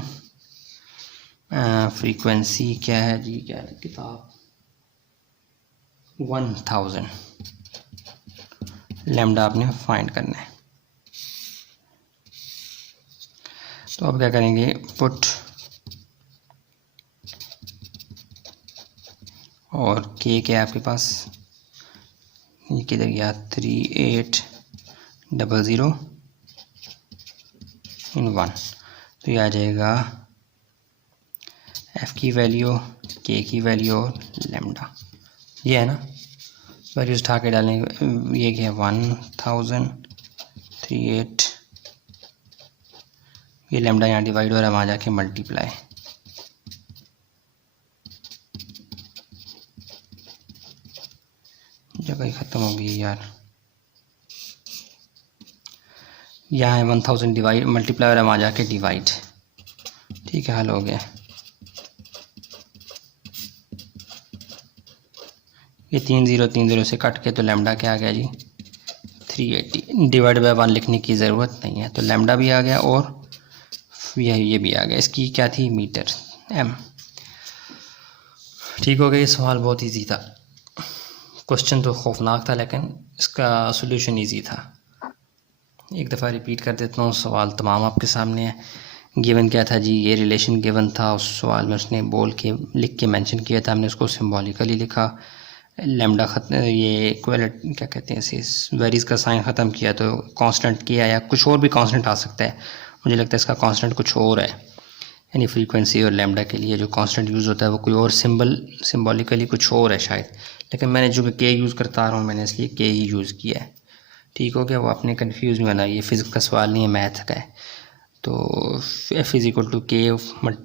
फ्रीक्वेंसी क्या है जी, क्या है किताब 1000, लैम्डा आपने फाइंड करना है। तो अब क्या करेंगे, पुट और के क्या है आपके पास, ये किधर गया 3800 इन 1, तो ये आ जाएगा एफ़ की वैल्यू, के की वैल्यू और लैम्डा, ये है ना, वैल्यूज उठा के डालेंगे, ये क्या है 1000 ये लैम्डा यहाँ डिवाइड हो रहा है, वहाँ जाके मल्टीप्लाई, जगह ही ख़त्म हो गई यार, यहाँ है 1000 डिवाइड मल्टीप्लाई हो रहा है, वहाँ जाके डिवाइड, ठीक है हल हो गया। ये 30 से कट के, तो लैम्डा क्या आ गया जी 380, डिवाइड बाय 1 लिखने की ज़रूरत नहीं है, तो लैम्डा भी आ गया और ये भी आ गया, इसकी क्या थी मीटर एम। ठीक हो गया, ये सवाल बहुत इजी था, क्वेश्चन तो खौफनाक था लेकिन इसका सॉल्यूशन इजी था। एक दफ़ा रिपीट कर देता हूँ, सवाल तमाम आपके सामने है। गिवन क्या था जी, ये रिलेशन गिवन था, उस सवाल में उसने बोल के लिख के मेंशन किया था, हमने उसको सिम्बॉलिकली लिखा, लैम्डा ये इक्वल क्या कहते हैं इसे वेरीज का साइन ख़त्म किया तो कांस्टेंट किया, या कुछ और भी कांस्टेंट आ सकता है, मुझे लगता है इसका कांस्टेंट कुछ और है, यानी फ्रीक्वेंसी और लैम्डा के लिए जो कांस्टेंट यूज़ होता है वो कोई और सिंबॉलिकली कुछ और है शायद, लेकिन मैंने जो के यूज़ करता आ रहा हूँ मैंने इसलिए के ही यूज़ किया है। ठीक हो गया, वो आपने कन्फ्यूज़ नहीं होना, ये फिज़िक्स का सवाल नहीं है, मैथ का है। तो एफ इज़ इक्वल टू के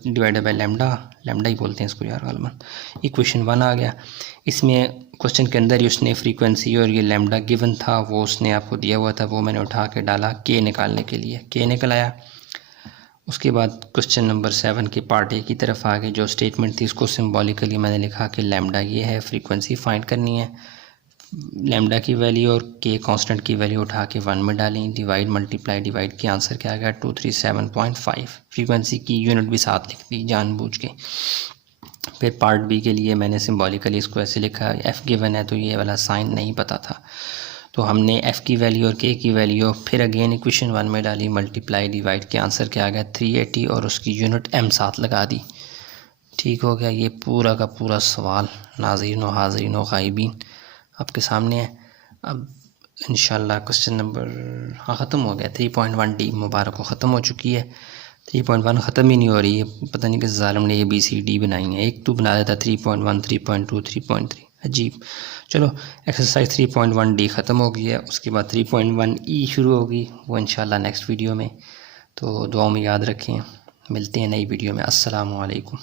डिवाइडेड बाई लैम्डा, लैम्डा ही बोलते हैं इसको यार गालमन। इक्वेशन 1 आ गया। इसमें क्वेश्चन के अंदर ही उसने फ्रीक्वेंसी और ये लैम्डा गिवन था वो उसने आपको दिया हुआ था, वो मैंने उठा के डाला के निकालने के लिए, के निकल आया। उसके बाद क्वेश्चन नंबर 7 के पार्ट ए की तरफ आ गए। जो स्टेटमेंट थी उसको सिंबॉलिकली मैंने लिखा कि लैम्डा ये है, फ्रीक्वेंसी फाइंड करनी है, लैम्डा की वैल्यू और के कांस्टेंट की वैल्यू उठा के 1 में डाली, डिवाइड मल्टीप्लाई डिवाइड के आंसर क्या आ गया 237.5। फ्रीक्वेंसी की यूनिट भी साथ लिख दी जानबूझ के। फिर पार्ट बी के लिए मैंने सिंबॉलिकली इसको ऐसे लिखा, एफ़ गिवन है तो ये वाला साइन नहीं पता था, तो हमने एफ़ की वैल्यू और के की वैल्यू फिर अगेन इक्वेशन 1 में डाली, मल्टीप्लाई डिवाइड के आंसर क्या आ गया 380 और उसकी यूनिट एम साथ लगा दी। ठीक हो गया, ये पूरा का पूरा सवाल नाज़रीन व हाज़रीन व गायबीन आपके सामने है। अब इंशाल्लाह क्वेश्चन नंबर ख़त्म हो गया, 3.1 डी मुबारक को ख़त्म हो चुकी है। 3.1 ख़त्म ही नहीं हो रही है, पता नहीं किस ज़ालिम ने ABCD बनाई है, एक तो बना देता 3.1 3.2 3.3, अजीब। चलो एक्सरसाइज 3.1 डी ख़त्म हो गई है, उसके बाद 3.1 ई शुरू होगी, वो इंशाल्लाह नेक्स्ट वीडियो में। तो दुआ में याद रखें, मिलते हैं नई वीडियो में। अस्सलामु अलैकुम।